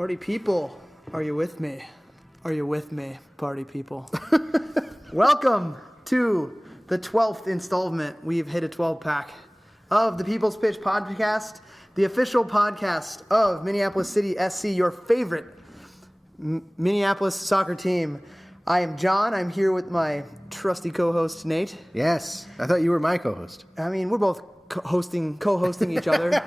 Party people, are you with me? Are you with me, party people? Welcome to the 12th installment. We've hit a 12-pack of the People's Pitch podcast, the official podcast of Minneapolis City SC, your favorite Minneapolis soccer team. I am John. I'm here with my trusty co-host, Nate. Yes. I thought you were my co-host. I mean, we're both co-hosting each other.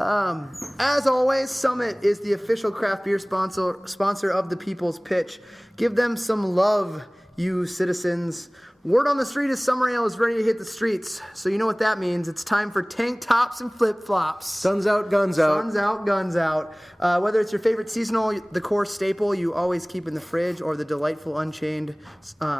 As always, Summit is the official craft beer sponsor of the People's Pitch. Give them some love, you citizens. Word on the street is Summer Ale is ready to hit the streets. So you know what that means. It's time for tank tops and flip-flops. Sun's out, guns out. Sun's out, guns out. Whether it's your favorite seasonal, the core staple you always keep in the fridge, or the delightful Unchained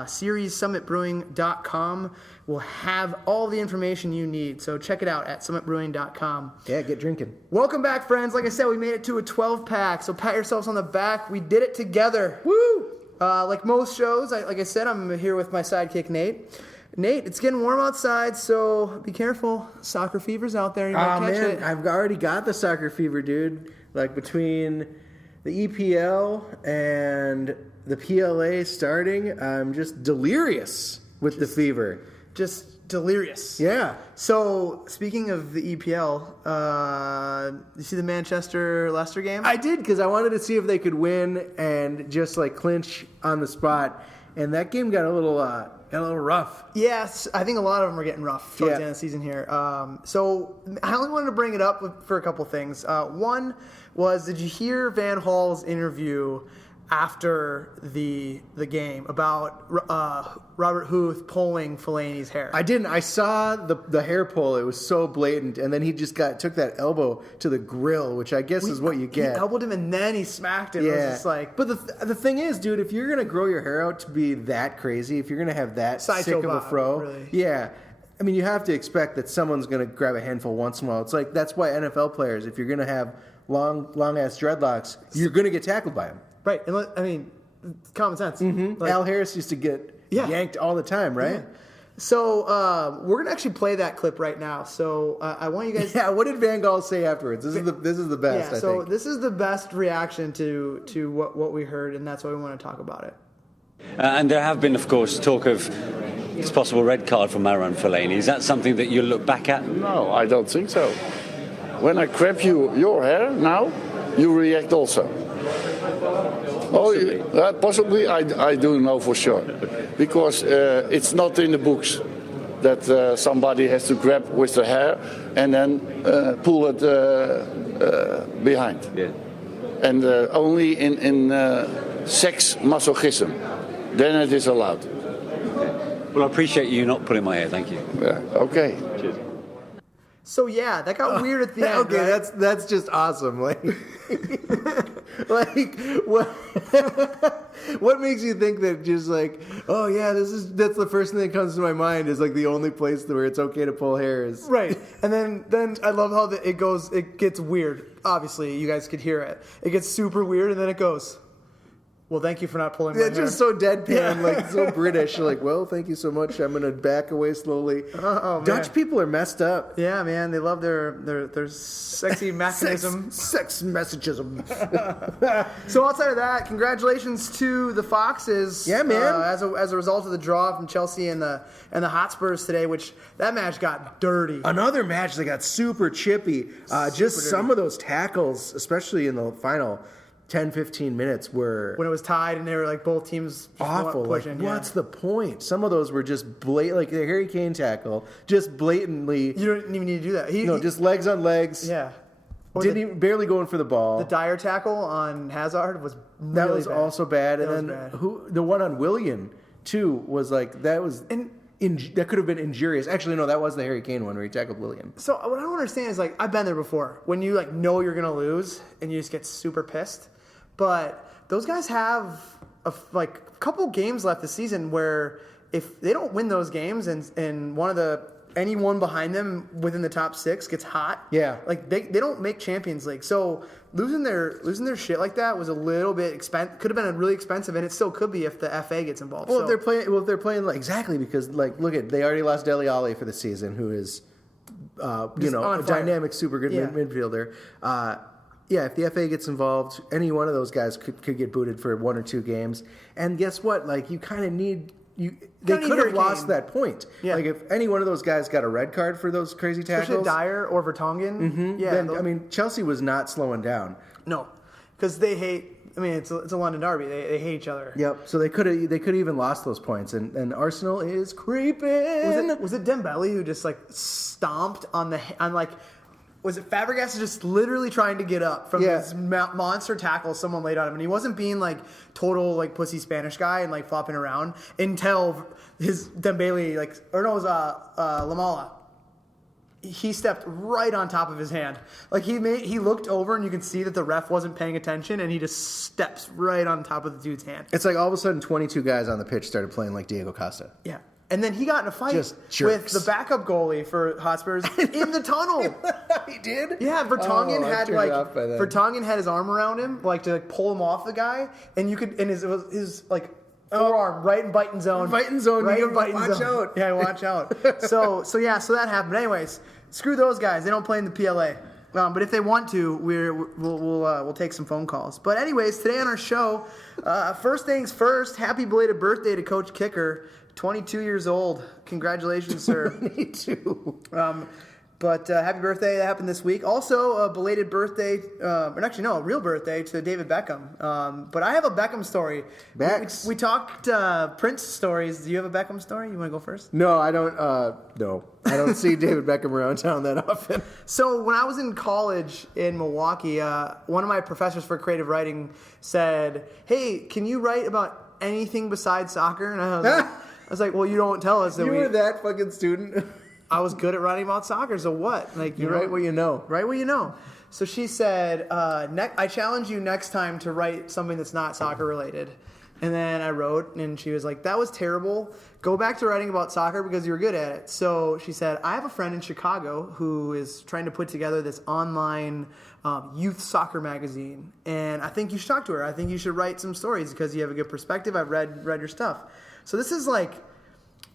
series, summitbrewing.com will have all the information you need. So check it out at summitbrewing.com. Yeah, get drinking. Welcome back, friends. Like I said, we made it to a 12-pack, so pat yourselves on the back. We did it together. Woo! Like most shows, like I said, I'm here with my sidekick, Nate. Nate, it's getting warm outside, so be careful. Soccer fever's out there. You might catch it. I've already got the soccer fever, dude. Like between the EPL and the PLA starting, I'm just delirious with the fever. Just delirious. Yeah. So, speaking of the EPL, you see the Manchester-Leicester game? I did, because I wanted to see if they could win and just like clinch on the spot. And that game got a little rough. Yes, I think a lot of them are getting rough towards the end of the season here. So I only wanted to bring it up for a couple things. One was, did you hear Van Gaal's interview after the game about Robert Huth pulling Fellaini's hair? I didn't. I saw the hair pull. It was so blatant, and then he just took that elbow to the grill, which I guess is what you get. He elbowed him and then he smacked him. Yeah. It was just like, but the thing is, dude, if you're gonna grow your hair out to be that crazy, if you're gonna have that sick of a fro, really. Yeah. I mean, you have to expect that someone's gonna grab a handful once in a while. It's like that's why NFL players, if you're gonna have long ass dreadlocks, you're gonna get tackled by them. Right. I mean, common sense. Mm-hmm. Like, Al Harris used to get yanked all the time, right? Yeah. So we're gonna actually play that clip right now. So I want you guys. Yeah. What did Van Gaal say afterwards? This is the best. Yeah. I think. This is the best reaction to what we heard, and that's why we want to talk about it. And there have been, of course, talk of this possible red card for Marouane Fellaini. Is that something that you look back at? No, I don't think so. When I grab your hair now, you react also. Possibly. Possibly, I do know for sure. Because it's not in the books that somebody has to grab with the hair and then pull it behind. Yeah. And only in sex masochism, then it is allowed. Well, I appreciate you not pulling my hair. Thank you. Yeah, okay. Cheers. So yeah, that got weird at the end. Okay, right? that's just awesome. Like what makes you think that just like, oh yeah, that's the first thing that comes to my mind is like the only place where it's okay to pull hair is right. And then I love how it gets weird. Obviously, you guys could hear it. It gets super weird, and then it goes, well, thank you for not pulling my hair. It's just so deadpan, like so British. Like, well, thank you so much. I'm gonna back away slowly. Oh, Dutch people are messed up. Yeah, man, they love their sexy mechanism. Sex messagism. So outside of that, congratulations to the Foxes. Yeah, man. As a result of the draw from Chelsea and the Hotspurs today, which that match got dirty. Another match that got super chippy. Some of those tackles, especially in the final 10-15 minutes, were when it was tied and they were like both teams awful. Pushing, like, what's the point? Some of those were just blatant, like the Harry Kane tackle, just blatantly. You don't even need to do that. Just legs on legs. Yeah. Barely going for the ball. The Dyer tackle on Hazard was really that was bad. also bad. That And was then bad. the one on Willian too was like that was. That could have been injurious. Actually, no, that was the Harry Kane one where he tackled William. So what I don't understand is like I've been there before when you like know you're gonna lose and you just get super pissed. But those guys have a couple games left this season where if they don't win those games and anyone behind them within the top six gets hot, like they don't make Champions League. So losing their shit like that was a little bit expensive. Could have been really expensive, and it still could be if the FA gets involved. Well, if they're playing like, exactly because like look at they already lost Dele Alli for the season, who is a dynamic, super good midfielder. Yeah, if the FA gets involved, any one of those guys could get booted for 1 or 2 games. And guess what? Like, you kind of need... They could have lost that point. Yeah. Like, if any one of those guys got a red card for those crazy tackles... Especially Dyer or Vertonghen. Yeah, then, Chelsea was not slowing down. No, because they hate... I mean, it's a London derby. They hate each other. Yep. So they could have even lost those points. And Arsenal is creeping. Was it Dembele who just, like, stomped on like... Was it Fabregas just literally trying to get up from this monster tackle someone laid on him? And he wasn't being like total like pussy Spanish guy and like flopping around until his Dembele it was Lamela. He stepped right on top of his hand. Like he looked over and you can see that the ref wasn't paying attention and he just steps right on top of the dude's hand. It's like all of a sudden 22 guys on the pitch started playing like Diego Costa. Yeah. And then he got in a fight with the backup goalie for Hotspurs in the tunnel. He did? Yeah, Vertonghen had his arm around him, like to pull him off the guy, and you could his forearm right in biting zone. Biting zone, right you in biting watch zone. out. Yeah, watch out. So that happened. Anyways, screw those guys. They don't play in the PLA. But if they want to, we'll take some phone calls. But anyways, today on our show, first things first, happy belated birthday to Coach Kicker. 22 years old. Congratulations, sir. 22. But happy birthday. That happened this week. Also, a belated birthday, a real birthday to David Beckham. But I have a Beckham story. Becks. We talked Prince stories. Do you have a Beckham story? You want to go first? No, I don't. No. I don't see David Beckham around town that often. So when I was in college in Milwaukee, one of my professors for creative writing said, "Hey, can you write about anything besides soccer?" And I was like, well, you don't tell us that you were that fucking student. I was good at writing about soccer, so what? Like you write what you know. Write what you know. So she said, I challenge you next time to write something that's not soccer related. And then I wrote, and she was like, that was terrible. Go back to writing about soccer because you were good at it. So she said, I have a friend in Chicago who is trying to put together this online youth soccer magazine. And I think you should talk to her. I think you should write some stories because you have a good perspective. I've read your stuff. So this is like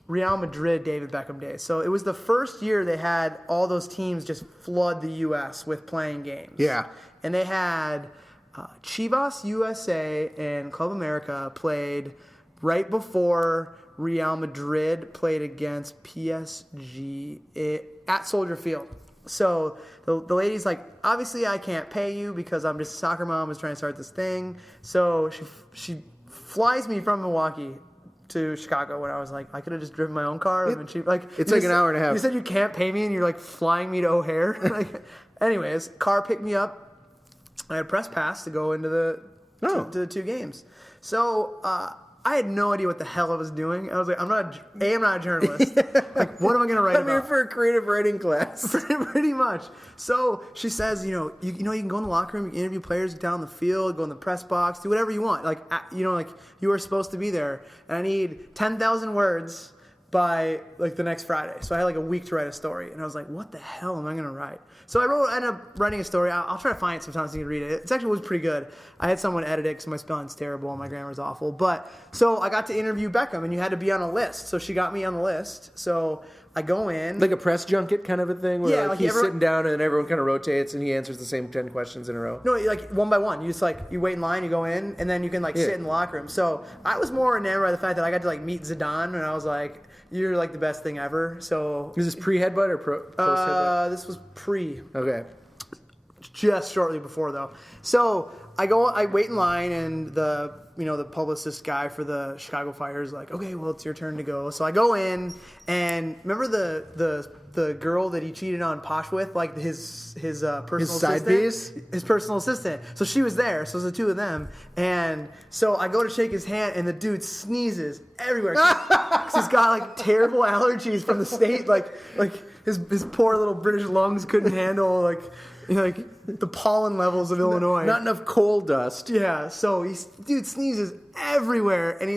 Real Madrid David Beckham days. So it was the first year they had all those teams just flood the U.S. with playing games. Yeah. And they had Chivas USA and Club America played right before Real Madrid played against PSG at Soldier Field. So the lady's like, obviously I can't pay you because I'm just a soccer mom who's trying to start this thing. So she flies me from Milwaukee to Chicago when I was like, I could have just driven my own car. It's like an hour and a half. You said you can't pay me and you're like flying me to O'Hare. Anyways, car picked me up. I had a press pass to go into to the 2 games. So I had no idea what the hell I was doing. I was like, I'm not a journalist. Like, what am I going to write about? I'm here for a creative writing class. Pretty much. So she says, you can go in the locker room, you can interview players down the field, go in the press box, do whatever you want. Like, you are supposed to be there. And I need 10,000 words by like the next Friday. So I had like a week to write a story. And I was like, what the hell am I going to write? So I ended up writing a story. I'll try to find it sometimes so you can read it. It actually was pretty good. I had someone edit it because my spelling's terrible and my grammar's awful. But so I got to interview Beckham, and you had to be on a list. So she got me on the list. So I go in. Like a press junket kind of a thing where like he's sitting down and then everyone kind of rotates and he answers the same 10 questions in a row. No, like one by one. You just you wait in line, you go in, and then you can sit in the locker room. So I was more enamored by the fact that I got to meet Zidane, and I was like, you're the best thing ever. So is this pre-headbutt or post-headbutt? This was pre. Okay. Just shortly before though. So I wait in line, and the publicist guy for the Chicago Fire is like, okay, well, it's your turn to go. So I go in, and remember the girl that he cheated on Posh with, like his personal his side assistant? piece? His personal assistant. So she was there. So it was the 2 of them. And so I go to shake his hand, and the dude sneezes everywhere. 'Cause he's got terrible allergies from the state. Like his poor little British lungs couldn't handle the pollen levels of Illinois. Not enough coal dust. Yeah, so dude sneezes everywhere, and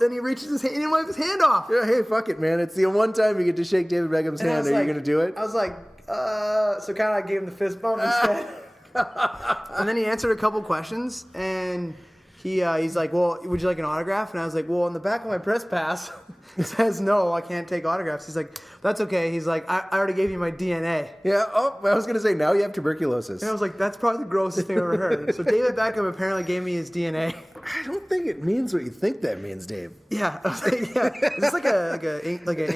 then he reaches his hand, and he wipes his hand off. Yeah, hey, fuck it, man. It's the one time you get to shake David Beckham's hand. Are you going to do it? I was like, so kind of gave him the fist bump instead. And then he answered a couple questions, and He's like, well, would you like an autograph? And I was like, well, on the back of my press pass, it says no, I can't take autographs. He's like, that's okay. He's like, I already gave you my DNA. Yeah. Oh, I was gonna say now you have tuberculosis. And I was like, that's probably the grossest thing I've ever heard. So David Beckham apparently gave me his DNA. I don't think it means what you think that means, Dave. Yeah. I was like, yeah. Is this like an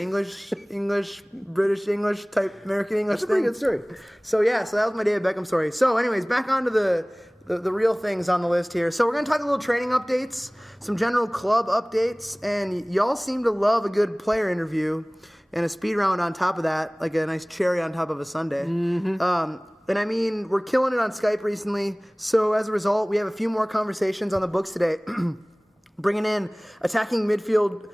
English, British English type American English That's a pretty thing? good story. So yeah, so that was my David Beckham story. So anyways, back onto the real things on the list here. So we're going to talk a little training updates, some general club updates, and y'all seem to love a good player interview and a speed round on top of that, like a nice cherry on top of a sundae. Mm-hmm. And I mean, we're killing it on Skype recently, so as a result, we have a few more conversations on the books today. Bringing in attacking midfield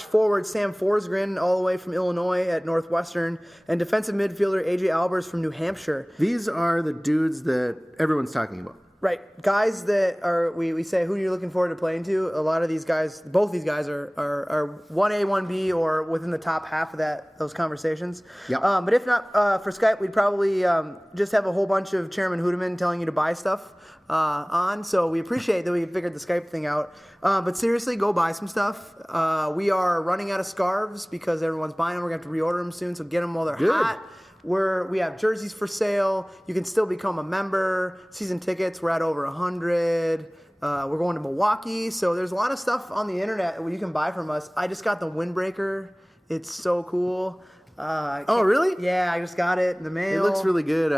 / forward Sam Forsgren, all the way from Illinois at Northwestern, and defensive midfielder AJ Albers from New Hampshire. These are the dudes that everyone's talking about. Right. Guys that are, we say, who you're looking forward to playing to. A lot of these guys, both these guys are 1A, 1B, or within the top half of those conversations. Yep. But if not, for Skype, we'd probably just have a whole bunch of Chairman Hoodeman telling you to buy stuff on. So we appreciate that we figured the Skype thing out. But seriously, go buy some stuff. We are running out of scarves because everyone's buying them. We're going to have to reorder them soon, so get them while they're hot. We have jerseys for sale. You can still become a member. Season tickets, we're at over 100. We're going to Milwaukee. So there's a lot of stuff on the internet where you can buy from us. I just got the windbreaker. It's so cool. Oh, really? Yeah, I just got it in the mail. It looks really good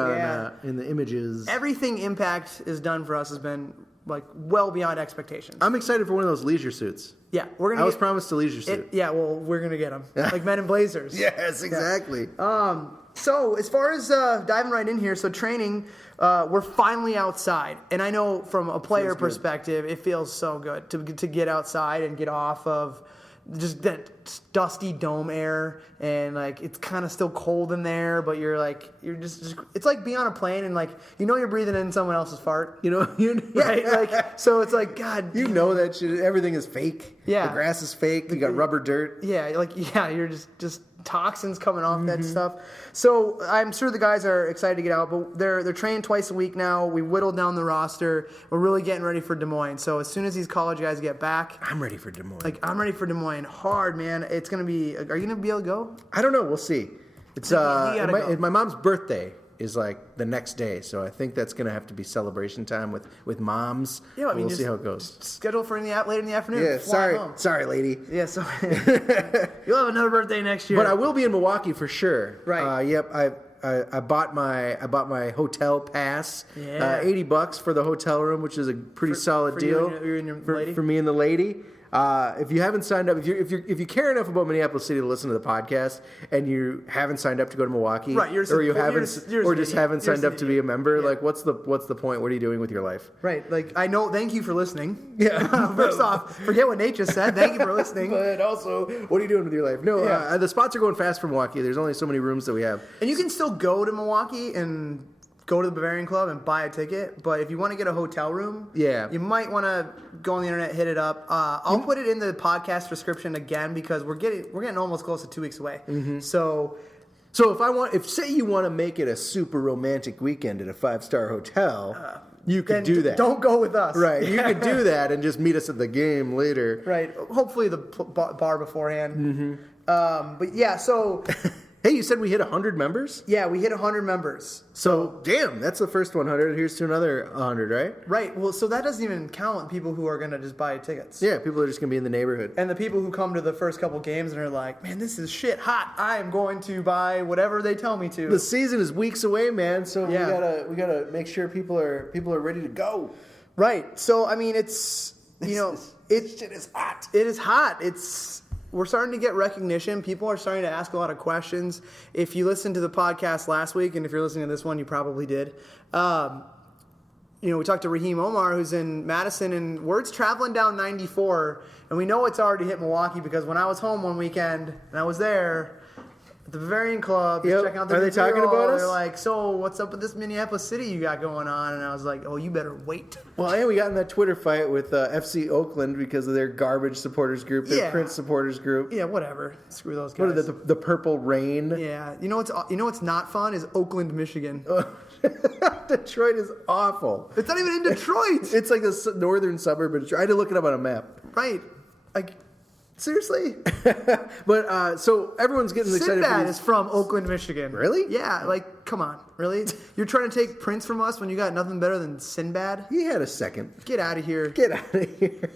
in the images. Everything Impact has done for us has been like well beyond expectations. I'm excited for one of those leisure suits. Yeah, we're gonna. I was promised a leisure suit. We're gonna get them like Men in Blazers. Yes, exactly. Yeah. So as far as diving right in here, so training, we're finally outside, and I know from a player perspective, it feels so good to get outside and get off of just that dusty dome air, and like it's kind of still cold in there, but you're just it's like being on a plane and like you're breathing in someone else's fart, right? Like so it's like God, that shit. Everything is fake. Yeah, the grass is fake. You got rubber dirt. Yeah, you're just toxins coming off that stuff. So I'm sure the guys are excited to get out, but they're training twice a week now. We whittled down the roster. We're really getting ready for Des Moines. So as soon as these college guys get back, I'm ready for Des Moines. I'm ready for Des Moines hard, man. It's gonna be. Are you gonna be able to go? I don't know. We'll see. It's my mom's birthday is like the next day, so I think that's gonna have to be celebration time with moms. Yeah, I mean, we'll see how it goes. Schedule for later in the afternoon. Yeah, sorry, lady. Yeah, so you'll have another birthday next year. But I will be in Milwaukee for sure. Right. Yep. I bought my hotel pass. Yeah. $80 for the hotel room, which is a pretty solid deal you and your lady? for me and the lady. If you haven't signed up, if you care enough about Minneapolis City to listen to the podcast, and you haven't signed up to go to Milwaukee, right? Haven't signed up to be a member, like what's the point? What are you doing with your life? Right. Like I know. Thank you for listening. Yeah. First off, forget what Nate just said. Thank you for listening. But also, what are you doing with your life? No, the spots are going fast for Milwaukee. There's only so many rooms that we have, and you can still go to Milwaukee and go to the Bavarian Club and buy a ticket, but if you want to get a hotel room, you might want to go on the internet, hit it up. I'll put it in the podcast description again because we're getting almost close to 2 weeks away. Mm-hmm. So if say you want to make it a super romantic weekend at a 5-star hotel, you could do that. Don't go with us, right? You could do that and just meet us at the game later, right? Hopefully the bar beforehand. Mm-hmm. But yeah, so. Hey, you said we hit 100 members? Yeah, we hit 100 members. So, damn, that's the first 100. Here's to another 100, right? Right. Well, so that doesn't even count people who are going to just buy tickets. Yeah, people are just going to be in the neighborhood. And the people who come to the first couple games and are like, man, this is shit hot. I am going to buy whatever they tell me to. The season is weeks away, man, so we gotta make sure people are ready to go. Right. So, I mean, it's, shit is hot. It is hot. We're starting to get recognition. People are starting to ask a lot of questions. If you listened to the podcast last week, and if you're listening to this one, you probably did. We talked to Raheem Omar, who's in Madison, and word's traveling down 94, and we know it's already hit Milwaukee because when I was home one weekend and I was there, at the Bavarian Club, checking out the Are they talking about us? They're like, so what's up with this Minneapolis City you got going on? And I was like, oh, you better wait. Well, and we got in that Twitter fight with FC Oakland because of their garbage supporters group, their Prince supporters group. Yeah, whatever. Screw those guys. What are the Purple Rain? Yeah. You know what's not fun is Oakland, Michigan. Detroit is awful. It's not even in Detroit. It's like a northern suburb of Detroit. I had to look it up on a map. Right. Like, seriously? But so everyone's getting excited. Sinbad is from Oakland, Michigan. Really? Yeah. Like, come on. Really? You're trying to take Prince from us when you got nothing better than Sinbad? He had a second. Get out of here. Get out of here.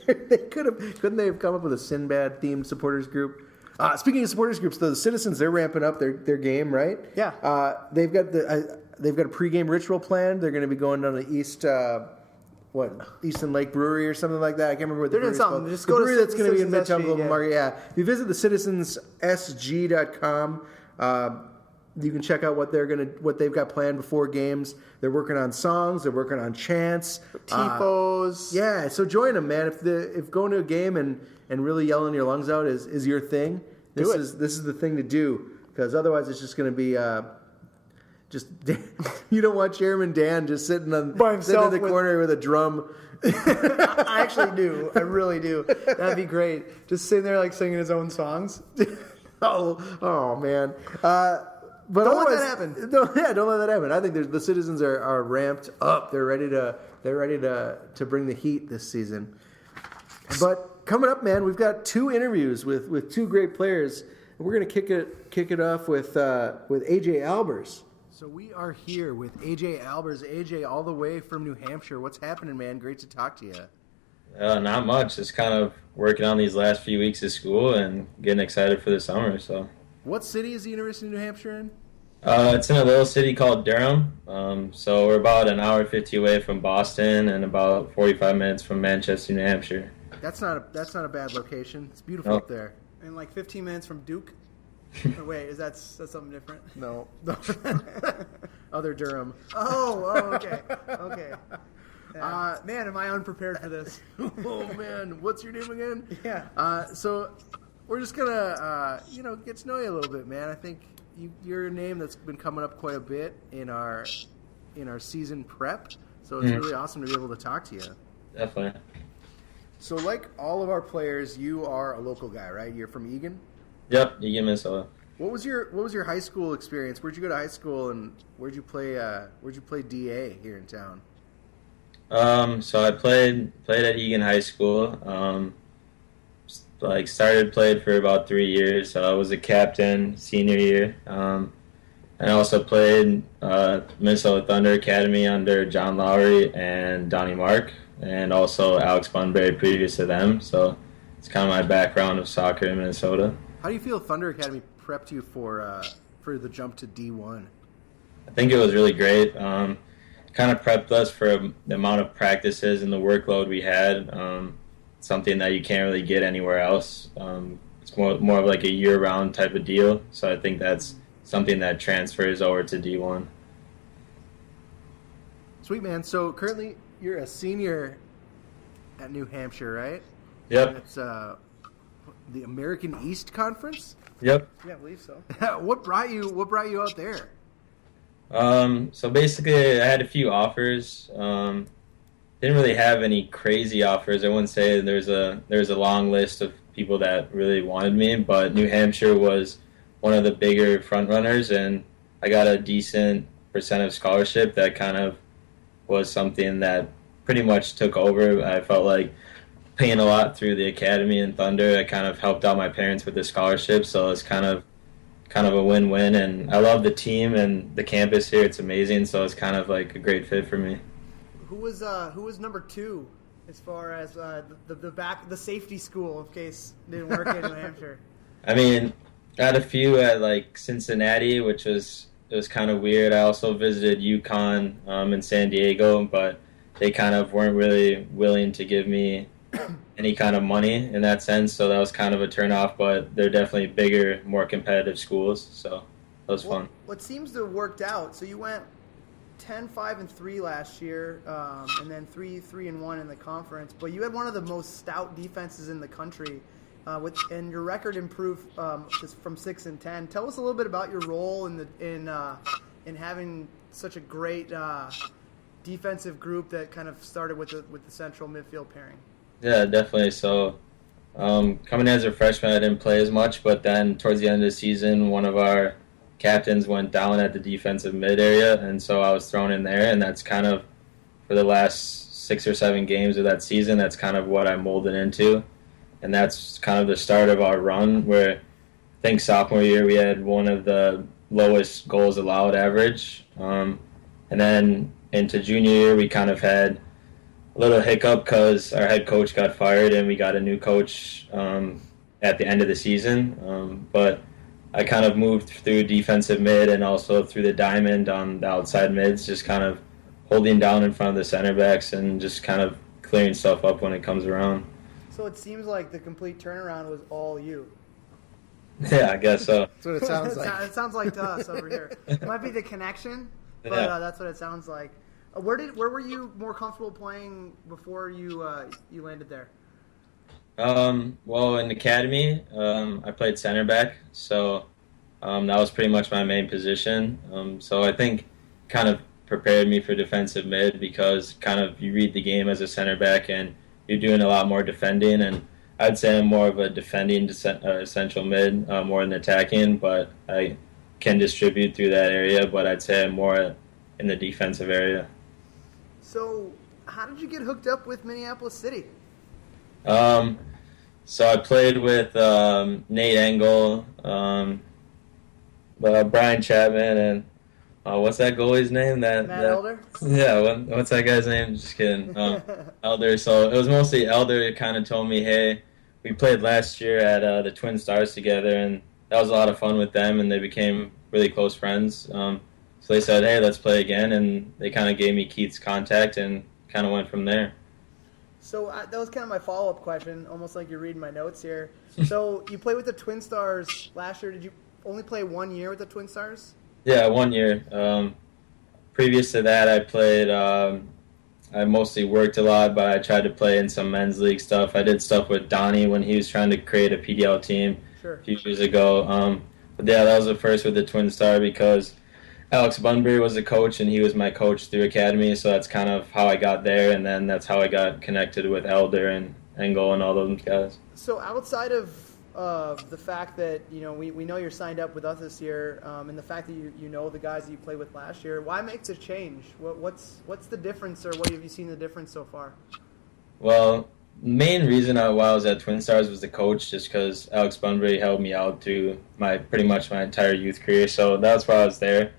Couldn't they have come up with a Sinbad themed supporters group? Speaking of supporters groups, though, the Citizens, they're ramping up their game, right? Yeah. They've got a pregame ritual planned. They're going to be going down to Easton Lake Brewery or something like that. I can't remember what the brewery's called. Just the go brewery to that's going to be in Midtown Global SG, Market. Yeah. If you visit the citizensSG.com, you can check out what they've got planned before games. They're working on songs. They're working on chants. Tifos. Yeah. So join them, man. If going to a game and really yelling your lungs out is your thing, this is the thing to do, because otherwise it's just going to be you don't want Chairman Dan just sitting in the corner with a drum. I actually do. I really do. That'd be great. Just sitting there like singing his own songs. oh man. But don't let that happen. Don't let that happen. I think the Citizens are ramped up. They're ready to bring the heat this season. But coming up, man, we've got 2 interviews with 2 great players. We're gonna kick it off with AJ Albers. So we are here with AJ Albers. AJ, all the way from New Hampshire. What's happening, man? Great to talk to you. Not much. Just kind of working on these last few weeks of school and getting excited for the summer. So, what city is the University of New Hampshire in? It's in a little city called Durham. So we're about an hour 50 away from Boston and about 45 minutes from Manchester, New Hampshire. That's not a bad location. It's beautiful up there. And like 15 minutes from Duke. Oh, wait, is that something different? No. Other Durham. Okay. Man, am I unprepared for this? Oh man, what's your name again? Yeah. So we're just gonna get to know you a little bit, man. I think you're a name that's been coming up quite a bit in our season prep. So it's really awesome to be able to talk to you. Definitely. So like all of our players, you are a local guy, right? You're from Egan? Yep, Egan, Minnesota. What was your high school experience? Where'd you go to high school, and where'd you play DA here in town? So I played at Egan High School. Played for about 3 years. I was a captain senior year. I also played Minnesota Thunder Academy under John Lowry and Donnie Mark, and also Alex Bunbury previous to them. So it's kind of my background of soccer in Minnesota. How do you feel Thunder Academy prepped you for the jump to D1? I think it was really great. Kind of prepped us for the amount of practices and the workload we had. Something that you can't really get anywhere else. It's more of like a year-round type of deal. So I think that's something that transfers over to D1. Sweet, man. So currently you're a senior at New Hampshire, right? Yep. It's the American East Conference? Yep. Yeah, I believe so. What brought you out there? So basically, I had a few offers. Didn't really have any crazy offers. I wouldn't say there's a long list of people that really wanted me, but New Hampshire was one of the bigger front runners, and I got a decent percent of scholarship that kind of was something that pretty much took over. I felt like paying a lot through the academy and Thunder. I kind of helped out my parents with the scholarship, so it's kind of a win-win. And I love the team and the campus here. It's amazing, so it's kind of like a great fit for me. Who was number 2 as far as the safety school in case it didn't work in New Hampshire? I mean, I had a few at like Cincinnati, which was kind of weird. I also visited UConn in San Diego, but they kind of weren't really willing to give me any kind of money in that sense, so that was kind of a turnoff. But they're definitely bigger, more competitive schools, so that was fun. What seems to have worked out, so you went 10-5-3 last year, and then 3-1 in the conference, but you had one of the most stout defenses in the country and your record improved just from 6-10. Tell us a little bit about your role in having such a great defensive group that kind of started with the central midfield pairing. Yeah, definitely. So coming as a freshman, I didn't play as much, but then towards the end of the season, one of our captains went down at the defensive mid area, and so I was thrown in there, and that's kind of, for the last 6 or 7 games of that season, that's kind of what I molded into, and that's kind of the start of our run, where I think sophomore year we had one of the lowest goals allowed average, and then into junior year we kind of had a little hiccup because our head coach got fired and we got a new coach at the end of the season, but I kind of moved through defensive mid and also through the diamond on the outside mids, just kind of holding down in front of the center backs and just kind of clearing stuff up when it comes around. So it seems like the complete turnaround was all you. Yeah, I guess so. That's what it sounds like. It sounds like to us over here. It might be the connection, but that's what it sounds like. Where were you more comfortable playing before you landed there? Well, in academy, I played center back, so that was pretty much my main position. So I think kind of prepared me for defensive mid because kind of you read the game as a center back and you're doing a lot more defending. And I'd say I'm more of a defending central mid, more than attacking, but I can distribute through that area. But I'd say I'm more in the defensive area. So how did you get hooked up with Minneapolis City? So I played with Nate Engel, Brian Chapman, and what's that goalie's name? Matt Elder? Yeah, what's that guy's name? Just kidding. Elder. So it was mostly Elder who kind of told me, hey, we played last year at the Twin Stars together, and that was a lot of fun with them, and they became really close friends. So they said, hey, let's play again, and they kind of gave me Keith's contact and kind of went from there. So that was kind of my follow-up question, almost like you're reading my notes here. So you played with the Twin Stars last year. Did you only play 1 year with the Twin Stars? Yeah, 1 year. Previous to that, I played, I mostly worked a lot, but I tried to play in some men's league stuff. I did stuff with Donnie when he was trying to create a PDL team a few years ago. But yeah, that was the first with the Twin Star because Alex Bunbury was the coach, and he was my coach through academy, so that's kind of how I got there, and then that's how I got connected with Elder and Engel and all those guys. So outside of the fact that we know you're signed up with us this year, and the fact that you know the guys that you played with last year, why make the change? What's the difference, or what have you seen the difference so far? Well, the main reason why I was at Twin Stars was the coach, just because Alex Bunbury helped me out through pretty much my entire youth career, so that's why I was there.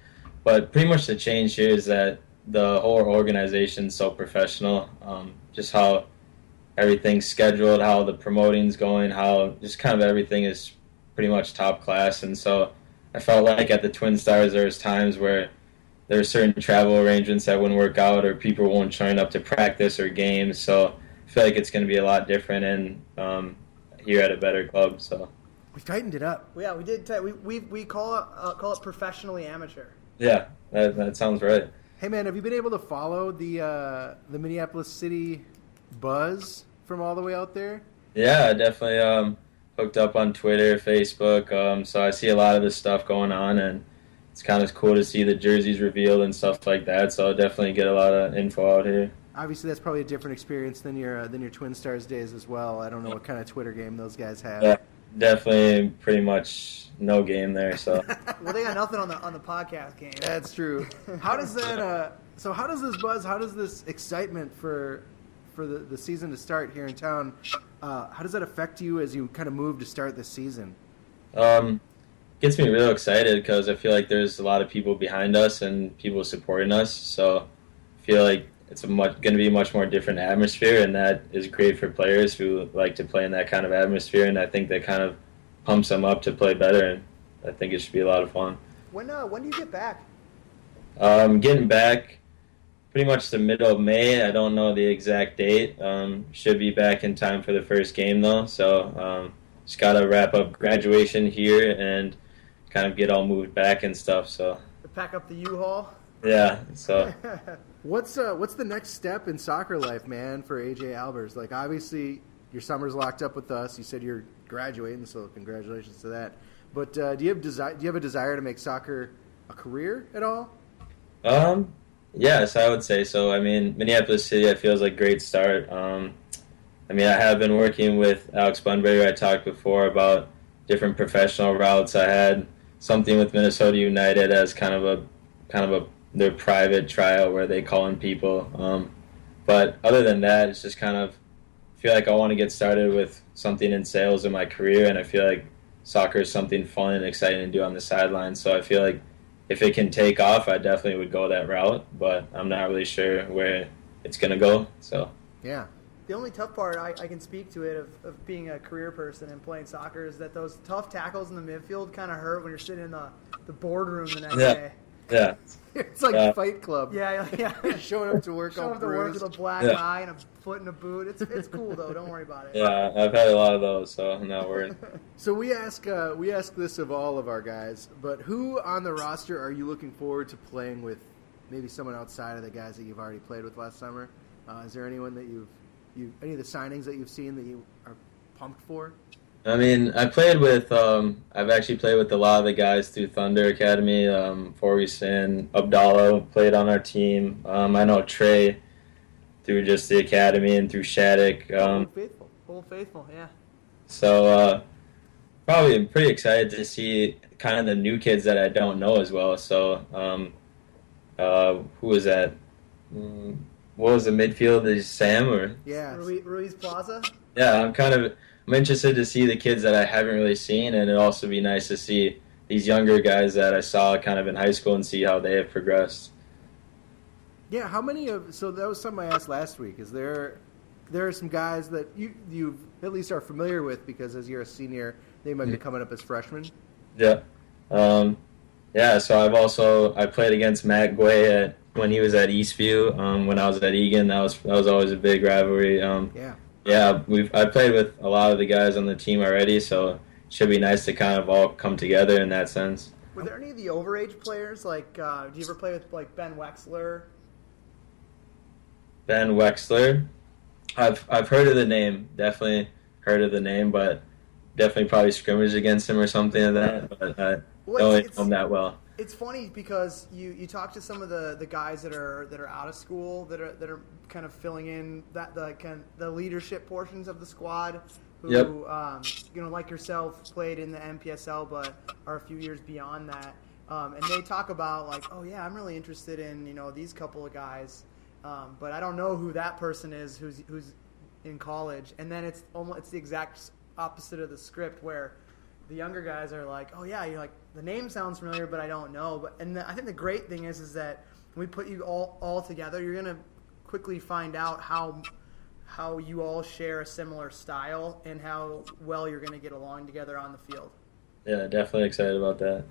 But pretty much the change here is that the whole organization is so professional. Just how everything's scheduled, how the promoting's going, how just kind of everything is pretty much top class. And so I felt like at the Twin Stars there was times where there were certain travel arrangements that wouldn't work out or people weren't showing up to practice or games. So I feel like it's going to be a lot different and here at a better club. So we tightened it up. Yeah, we did. We call it professionally amateur. Yeah, that sounds right. Hey man, have you been able to follow the Minneapolis City buzz from all the way out there? Yeah, I definitely hooked up on Twitter, Facebook, so I see a lot of this stuff going on, and it's kind of cool to see the jerseys revealed and stuff like that, so I'll definitely get a lot of info out here. Obviously, that's probably a different experience than your Twin Stars days as well. I don't know what kind of Twitter game those guys have. Yeah, definitely pretty much no game there, so. Well, they got nothing on the podcast game. That's true. How does that, so how does this buzz, how does this excitement for the season to start here in town, how does that affect you as you kind of move to start the season? Gets me real excited because I feel like there's a lot of people behind us and people supporting us, so I feel like it's going to be a much more different atmosphere, and that is great for players who like to play in that kind of atmosphere, and I think that kind of pumps them up to play better, and I think it should be a lot of fun. When do you get back? Getting back pretty much the middle of May. I don't know the exact date. Should be back in time for the first game, though, so just got to wrap up graduation here and kind of get all moved back and stuff. So pack up the U-Haul? Yeah, so... What's the next step in soccer life, man, for AJ Albers? Like, obviously, your summer's locked up with us. You said you're graduating, so congratulations to that. But do you have a desire to make soccer a career at all? Yes, I would say so. I mean, Minneapolis City, I feel is a great start. I mean, I have been working with Alex Bunbury. I talked before about different professional routes. I had something with Minnesota United as kind of a their private tryout where they call in people. But other than that, it's just kind of feel like I want to get started with something in sales in my career, and I feel like soccer is something fun and exciting to do on the sidelines. So I feel like if it can take off, I definitely would go that route, but I'm not really sure where it's going to go. So yeah. The only tough part I can speak to it of being a career person and playing soccer is that those tough tackles in the midfield kind of hurt when you're sitting in the boardroom the next day. Yeah. It's like Fight Club. Yeah. Showing up to work Showing all up to work bruised. with a black eye and a foot in a boot. It's cool though. Don't worry about it. Yeah, I've had a lot of those, so I'm not worried. So we ask this of all of our guys, but who on the roster are you looking forward to playing with? Maybe someone outside of the guys that you've already played with last summer. Is there anyone that any of the signings that you've seen that you are pumped for? I mean, I've actually played with a lot of the guys through Thunder Academy. Forsgren, Abdallah played on our team. I know Trey through just the academy and through Shattuck. Old faithful, yeah. So probably I'm pretty excited to see kind of the new kids that I don't know as well. So who was that? What was the midfield? Is Sam or? Yeah. Ruiz Plaza? Yeah, I'm interested to see the kids that I haven't really seen, and it'd also be nice to see these younger guys that I saw kind of in high school and see how they have progressed. Yeah, so that was something I asked last week. Is there are some guys that you at least are familiar with because as you're a senior, they might be coming up as freshmen? Yeah. So I played against Matt Guay when he was at Eastview. When I was at Egan, that was always a big rivalry. I played with a lot of the guys on the team already, so it should be nice to kind of all come together in that sense. Were there any of the overage players? Like, do you ever play with like Ben Wexler? Ben Wexler, I've heard of the name. Definitely heard of the name, but definitely probably scrimmaged against him or something like that. But I don't know him that well. It's funny because you talk to some of the guys that are out of school that are kind of filling in the leadership portions of the squad who like yourself played in the MPSL but are a few years beyond that, and they talk about like, oh yeah, I'm really interested in these couple of guys, but I don't know who that person is who's in college, and then it's the exact opposite of the script where the younger guys are like, oh yeah, you're like, the name sounds familiar, but I don't know. I think the great thing is that when we put you all together, you're gonna quickly find out how you all share a similar style and how well you're gonna get along together on the field. Yeah, definitely excited about that.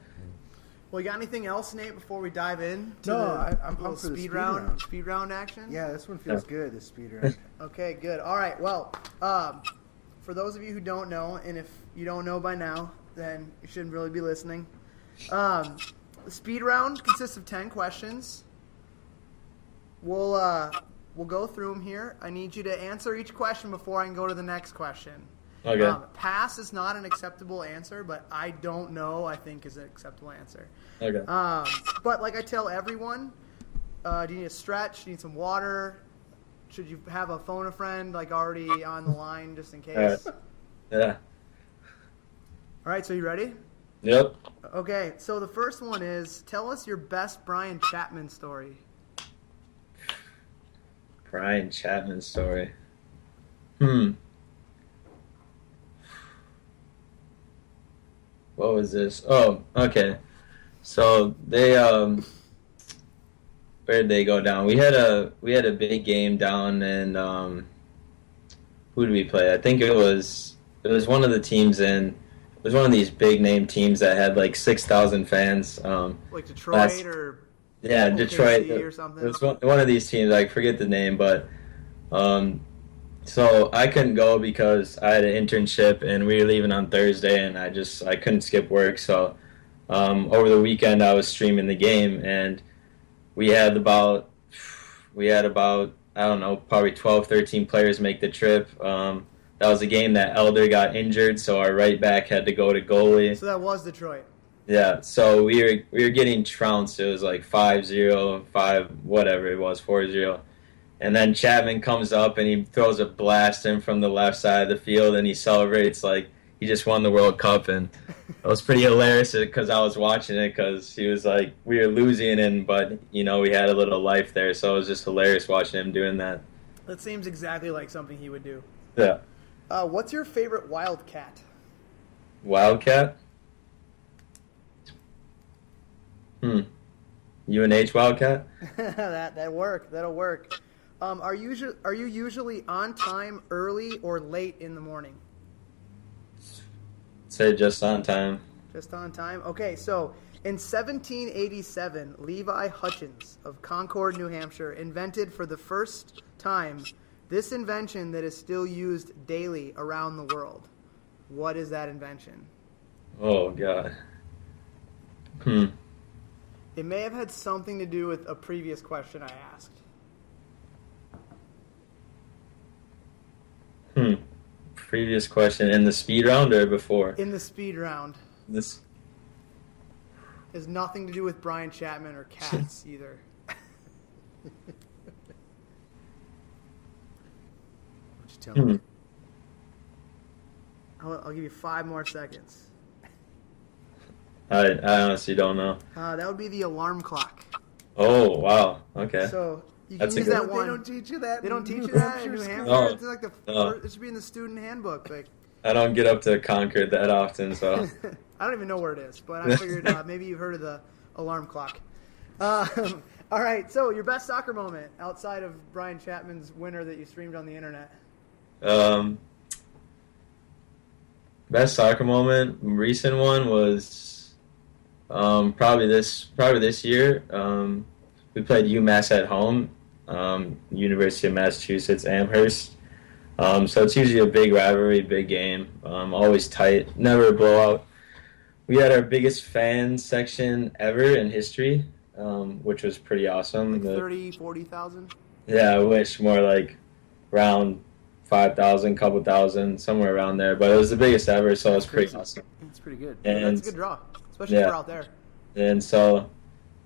Well, you got anything else, Nate, before we dive in? I'm pumped for the speed round. Speed round action. Yeah, this one feels good. This speed round. Okay, good. All right. Well, for those of you who don't know, and if you don't know by now, then you shouldn't really be listening. The speed round consists of 10 questions. We'll go through them here. I need you to answer each question before I can go to the next question. Okay. Pass is not an acceptable answer, but I don't know, I think, is an acceptable answer. Okay. But like I tell everyone, do you need a stretch? Do you need some water? Should you have a phone a friend like already on the line just in case? All right. Yeah. All right, so you ready? Yep. Okay, so the first one is, tell us your best Brian Chapman story. Brian Chapman story. What was this? Oh, okay. So they where did they go down? We had a big game down in who did we play? I think it was one of the teams in. It was one of these big name teams that had like 6,000 fans. Like Detroit or Detroit or something. It was one of these teams. I forget the name, but so I couldn't go because I had an internship and we were leaving on Thursday, and I couldn't skip work. So over the weekend I was streaming the game, and we had about I don't know, probably 12, 13 players make the trip. that was a game that Elder got injured, so our right back had to go to goalie. So that was Detroit. Yeah, so we were getting trounced. It was like 5-0, 5 whatever it was, 4-0. And then Chapman comes up and he throws a blast in from the left side of the field, and he celebrates like he just won the World Cup. And it was pretty hilarious because I was watching it, because he was like, we were losing, but we had a little life there, so it was just hilarious watching him doing that. That seems exactly like something he would do. Yeah. What's your favorite Wildcat? Wildcat? UNH Wildcat? That'll work. Are you usually on time, early, or late in the morning? Say just on time. Just on time? Okay, so in 1787, Levi Hutchins of Concord, New Hampshire, invented for the first time this invention that is still used daily around the world. What is that invention? Oh, God. It may have had something to do with a previous question I asked. Previous question, in the speed round or before? In the speed round. This has nothing to do with Brian Chapman or cats either. Tell me. I'll give you 5 more seconds. I honestly don't know. That would be the alarm clock. Oh, wow. Okay. So you That's can use that one. They don't teach you that. They don't teach you that in New Hampshire. No. It's like it should be in the student handbook. Like, I don't get up to Concord that often, so. I don't even know where it is, but I figured maybe you've heard of the alarm clock. All right, so your best soccer moment outside of Brian Chapman's winner that you streamed on the internet. Best soccer moment, recent one was probably this year. We played UMass at home, University of Massachusetts Amherst. So it's usually a big rivalry, big game, always tight, never a blowout. We had our biggest fan section ever in history, which was pretty awesome. Like 30, 40,000? Yeah, I wish more like around 5,000, couple thousand, somewhere around there. But it was the biggest ever, so it was pretty awesome. It's pretty good. And that's a good draw, especially if we're out there. And so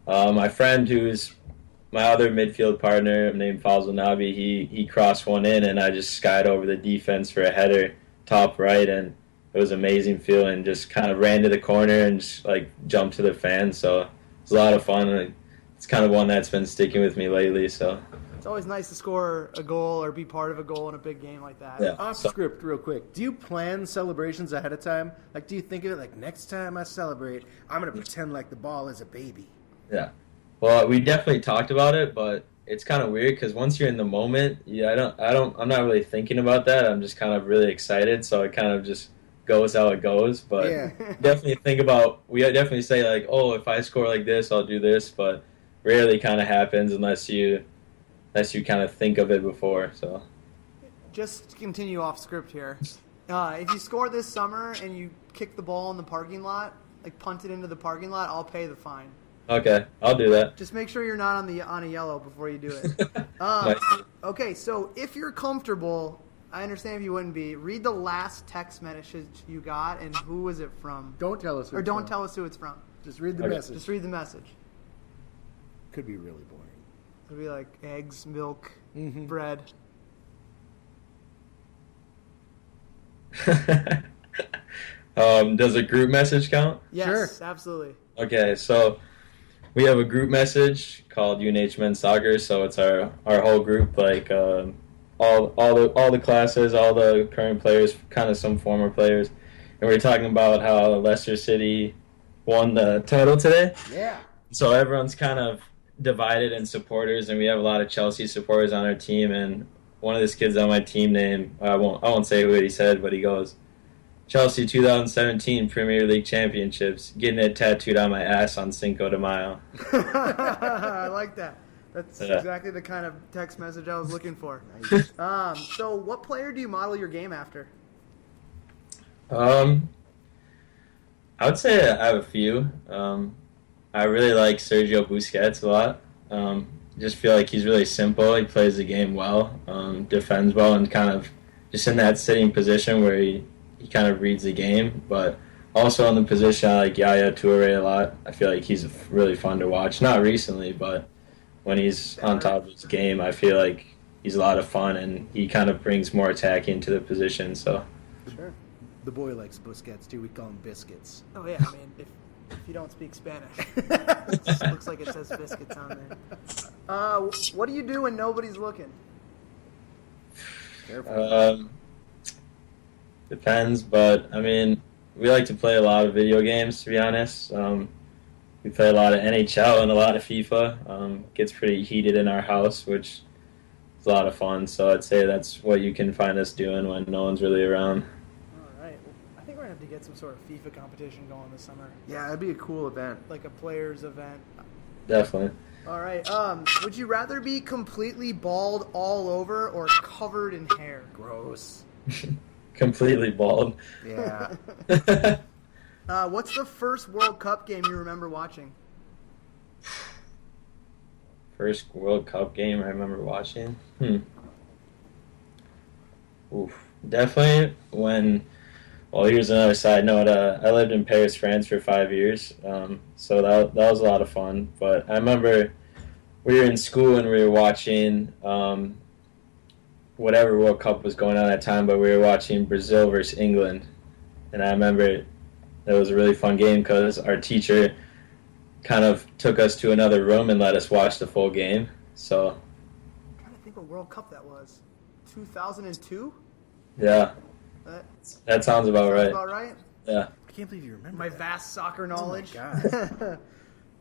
my friend, who's my other midfield partner named Fazal Nabi, he crossed one in, and I just skied over the defense for a header, top right, and it was an amazing feeling. Just kind of ran to the corner and just like jumped to the fans. So it was a lot of fun. It's kind of one that's been sticking with me lately. So it's always nice to score a goal or be part of a goal in a big game like that. Yeah. Off script, real quick. Do you plan celebrations ahead of time? Like, do you think of it like, next time I celebrate, I'm gonna pretend like the ball is a baby? Yeah. Well, we definitely talked about it, but it's kind of weird because once you're in the moment, I'm not really thinking about that. I'm just kind of really excited, so it kind of just goes how it goes. But Yeah. we definitely say like, oh, if I score like this, I'll do this, but rarely kind of happens unless you kind of think of it before. So just to continue off script here. If you score this summer and you kick the ball in the parking lot, like punt it into the parking lot, I'll pay the fine. Okay, I'll do that. Just make sure you're not on a yellow before you do it. Okay, so if you're comfortable, I understand if you wouldn't be. Read the last text message you got and who was it from? Don't tell us. Tell us who it's from. Just read the message. Just read the message. Could be really boring. It'll be like eggs, milk, bread. Does a group message count? Yes, Sure. Absolutely. Okay, so we have a group message called UNH Men's Soccer. So it's our whole group, like all the classes, all the current players, kind of some former players, and we're talking about how Leicester City won the title today. Yeah. So everyone's kind of divided in supporters, and we have a lot of Chelsea supporters on our team. And one of these kids on my team named I won't say who he said, but he goes, Chelsea 2017 Premier League Championships, getting it tattooed on my ass on Cinco de Mayo. I like that. That's exactly the kind of text message I was looking for. So what player do you model your game after? I would say I have a few. I really like Sergio Busquets a lot. Just feel like he's really simple. He plays the game well, defends well, and kind of just in that sitting position where he kind of reads the game. But also in the position, I like Yaya Toure a lot. I feel like he's really fun to watch. Not recently, but when he's on top of his game, I feel like he's a lot of fun, and he kind of brings more attack into the position. So. Sure. The boy likes Busquets too. We call him Biscuits. Oh yeah, I mean, if you don't speak Spanish, it looks like it says biscuits on there. What do you do when nobody's looking? Careful. Depends, but I mean, we like to play a lot of video games. To be honest, we play a lot of NHL and a lot of FIFA. Gets pretty heated in our house, which is a lot of fun. So I'd say that's what you can find us doing when no one's really around. I think we're gonna have to get some sort of FIFA competition going this summer. Yeah, that'd be a cool event. Like a players event. Definitely. All right. Would you rather be completely bald all over or covered in hair? Gross. Completely bald. Yeah. What's the first World Cup game you remember watching? First World Cup game I remember watching? Oof. Definitely when... Well, here's another side note. I lived in Paris, France for 5 years, so that was a lot of fun. But I remember we were in school and we were watching whatever World Cup was going on at that time, but we were watching Brazil versus England. And I remember it was a really fun game because our teacher kind of took us to another room and let us watch the full game. So, I'm trying to think what World Cup that was. 2002? Yeah. That sounds about right. About right? Yeah. I can't believe you remember My that. vast soccer knowledge. Oh my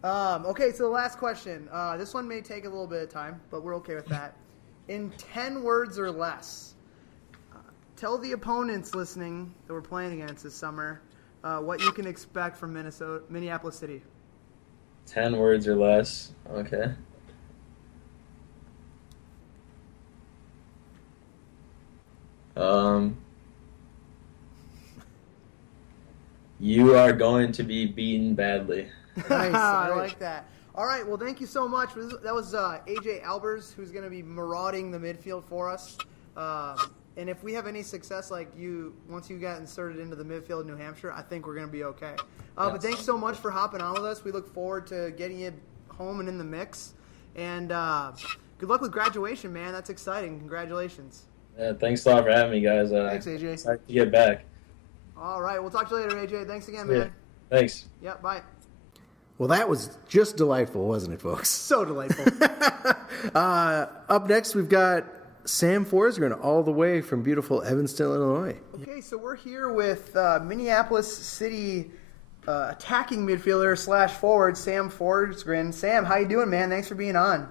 God. Okay, so the last question. This one may take a little bit of time, but we're okay with that. In 10 words or less, tell the opponents listening that we're playing against this summer what you can expect from Minneapolis City. 10 words or less. Okay. You are going to be beaten badly. Nice. I like that. All right. Well, thank you so much. That was AJ Albers, who's going to be marauding the midfield for us. And if we have any success like you, once you got inserted into the midfield in New Hampshire, I think we're going to be okay. But thanks so much for hopping on with us. We look forward to getting you home and in the mix. And good luck with graduation, man. That's exciting. Congratulations. Yeah, thanks a lot for having me, guys. Thanks, AJ. Excited to get back. All right. We'll talk to you later, AJ. Thanks again, man. Yeah. Thanks. Yep. Bye. Well, that was just delightful, wasn't it, folks? So delightful. Up next, we've got Sam Forsgren, all the way from beautiful Evanston, Illinois. Okay, so we're here with Minneapolis City attacking midfielder / forward Sam Forsgren. Sam, how you doing, man? Thanks for being on.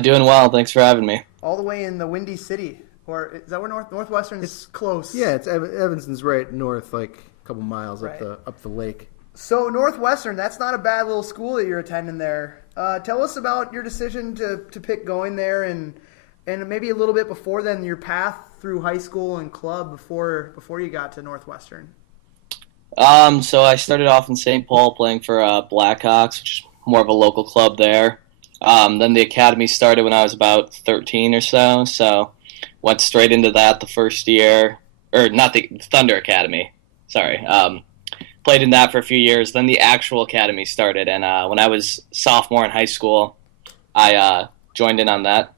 Doing well. Thanks for having me. All the way in the Windy City. Or is that where Northwestern is close? Yeah, it's Evanston's right north, like a couple miles Right. up the lake. So Northwestern, that's not a bad little school that you're attending there. Tell us about your decision to pick going there and maybe a little bit before then, your path through high school and club before you got to Northwestern. So I started off in St. Paul playing for Blackhawks, which is more of a local club there. Then the academy started when I was about 13 or so. So went straight into that the first year, or not the Thunder Academy. Sorry. Played in that for a few years. Then the actual academy started, and when I was sophomore in high school, I joined in on that.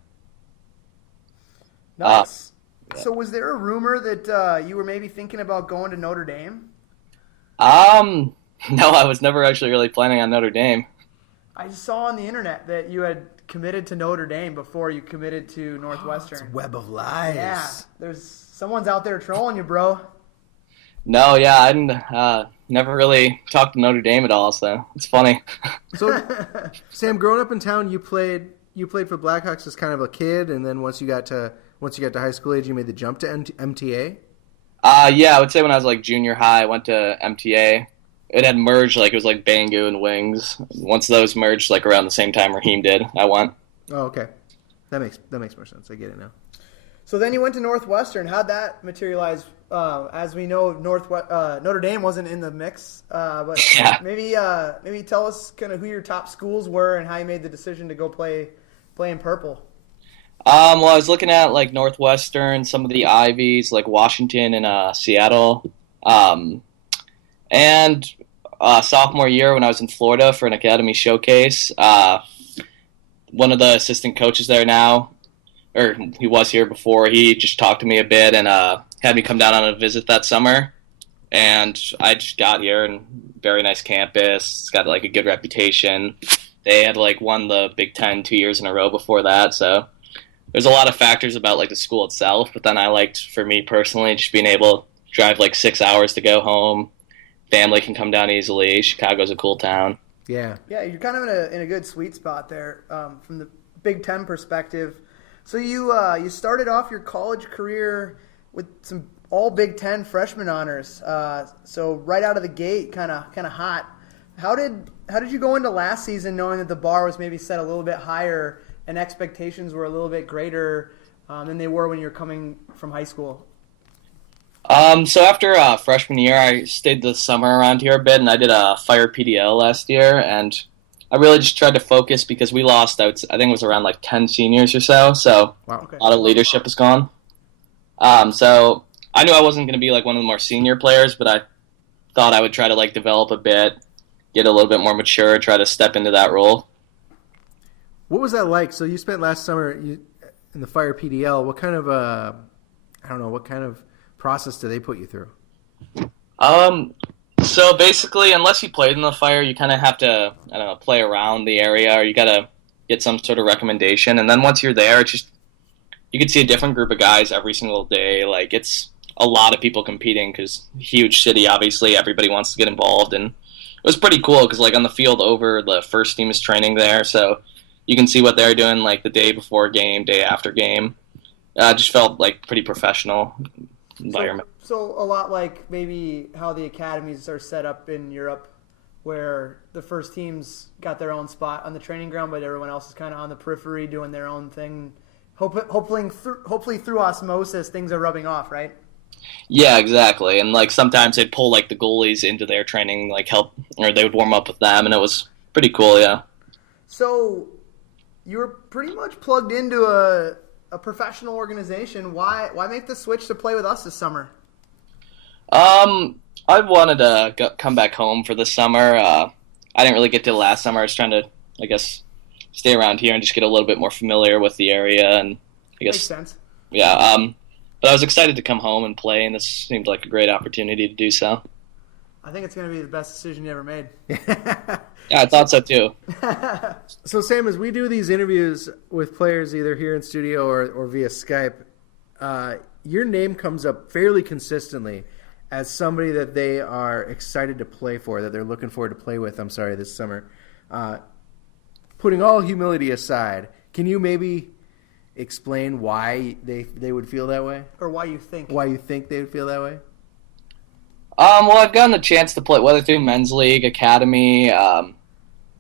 Nice. So was there a rumor that you were maybe thinking about going to Notre Dame? No, I was never actually really planning on Notre Dame. I saw on the internet that you had committed to Notre Dame before you committed to Northwestern. It's a web of lies. Yeah, someone's out there trolling you, bro. No, yeah, I didn't, never really talked to Notre Dame at all, so it's funny. So, Sam, growing up in town, you played for Blackhawks as kind of a kid, and then once you got to high school age, you made the jump to MTA. Yeah, I would say when I was like junior high, I went to MTA. It had merged, like it was like Bangu and Wings. Once those merged, like around the same time Raheem did, I went. Oh, okay, that makes more sense. I get it now. So then you went to Northwestern. How'd that materialize? As we know, Notre Dame wasn't in the mix, but Yeah. maybe tell us kind of who your top schools were and how you made the decision to go play in purple. Well, I was looking at like Northwestern, some of the Ivies, like Washington and Seattle, and sophomore year when I was in Florida for an academy showcase. One of the assistant coaches there now, or he was here before, he just talked to me a bit and had me come down on a visit that summer. And I just got here, and very nice campus. It's got like a good reputation. They had like won the Big Ten 2 years in a row before that, so there's a lot of factors about like the school itself. But then I liked, for me personally, just being able to drive like 6 hours to go home. Family can come down easily. Chicago's a cool town. Yeah. Yeah, you're kind of in a good sweet spot there from the Big Ten perspective. So you started off your college career with some all Big Ten freshman honors. So right out of the gate, kind of hot. How did you go into last season knowing that the bar was maybe set a little bit higher and expectations were a little bit greater than they were when you're coming from high school? So after freshman year, I stayed the summer around here a bit, and I did a fire PDL last year, and I really just tried to focus because we lost, I think it was around like 10 seniors or so, wow. A lot of leadership is gone. So I knew I wasn't going to be like one of the more senior players, but I thought I would try to like develop a bit, get a little bit more mature, try to step into that role. What was that like? So you spent last summer in the fire PDL. What kind of what kind of process do they put you through? So basically, unless you played in the fire, you kind of have to, play around the area, or you got to get some sort of recommendation. And then once you're there, it's just, you can see a different group of guys every single day. Like, it's a lot of people competing because huge city, obviously, everybody wants to get involved. And it was pretty cool because, like, on the field over, the first team is training there. So you can see what they're doing, like, the day before game, day after game. Just felt like pretty professional environment. So a lot like maybe how the academies are set up in Europe, where the first teams got their own spot on the training ground, but everyone else is kind of on the periphery doing their own thing. Hopefully through osmosis, things are rubbing off, right? Yeah, exactly. And like sometimes they'd pull like the goalies into their training, like help, or they would warm up with them, and it was pretty cool. Yeah. So you were pretty much plugged into a professional organization. Why make the switch to play with us this summer? I wanted to come back home for the summer. I didn't really get to last summer. I was trying to, I guess, stay around here and just get a little bit more familiar with the area. And I guess makes sense. Yeah. But I was excited to come home and play, and this seemed like a great opportunity to do so. I think it's going to be the best decision you ever made. Yeah, I thought so too. So Sam, as we do these interviews with players either here in studio or via Skype, your name comes up fairly consistently as somebody that they are excited to play for, that they're looking forward to play with, this summer. Putting all humility aside, can you maybe explain why they would feel that way? Or why you think they would feel that way? Well, I've gotten the chance to play, whether through Men's League, Academy,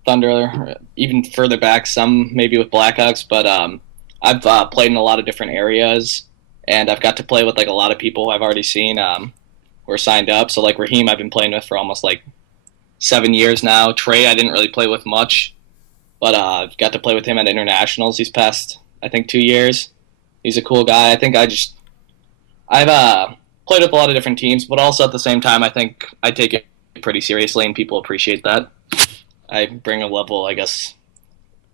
Thunder, even further back, some maybe with Blackhawks, but I've played in a lot of different areas, and I've got to play with like a lot of people who I've already seen who are signed up. So like Raheem, I've been playing with for almost like 7 years now. Trey, I didn't really play with much, but I've got to play with him at internationals these past, I think, 2 years. He's a cool guy. I think I've played with a lot of different teams, but also at the same time, I think I take it pretty seriously, and people appreciate that. I bring a level, I guess,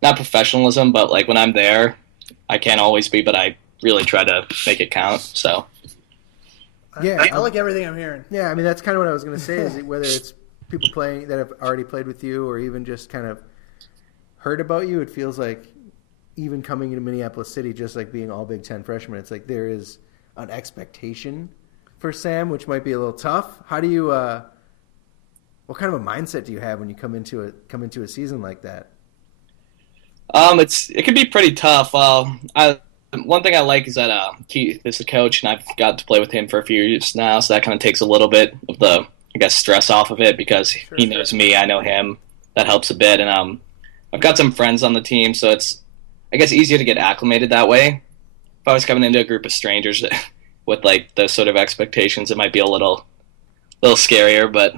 not professionalism, but like when I'm there, I can't always be, but I really try to make it count. So, yeah, I like everything I'm hearing. Yeah, I mean that's kind of what I was going to say. Is whether it's people playing that have already played with you, or even just kind of heard about you, it feels like even coming into Minneapolis City, just like being all Big Ten freshmen, it's like there is an expectation for Sam, which might be a little tough. How do you? What kind of a mindset do you have when you come into a season like that? It can be pretty tough. One thing I like is that Keith is the coach, and I've got to play with him for a few years now, so that kind of takes a little bit of the, I guess, stress off of it because he knows me, I know him. That helps a bit, and I've got some friends on the team, so it's, I guess, easier to get acclimated that way. If I was coming into a group of strangers with like those sort of expectations, it might be a little scarier, but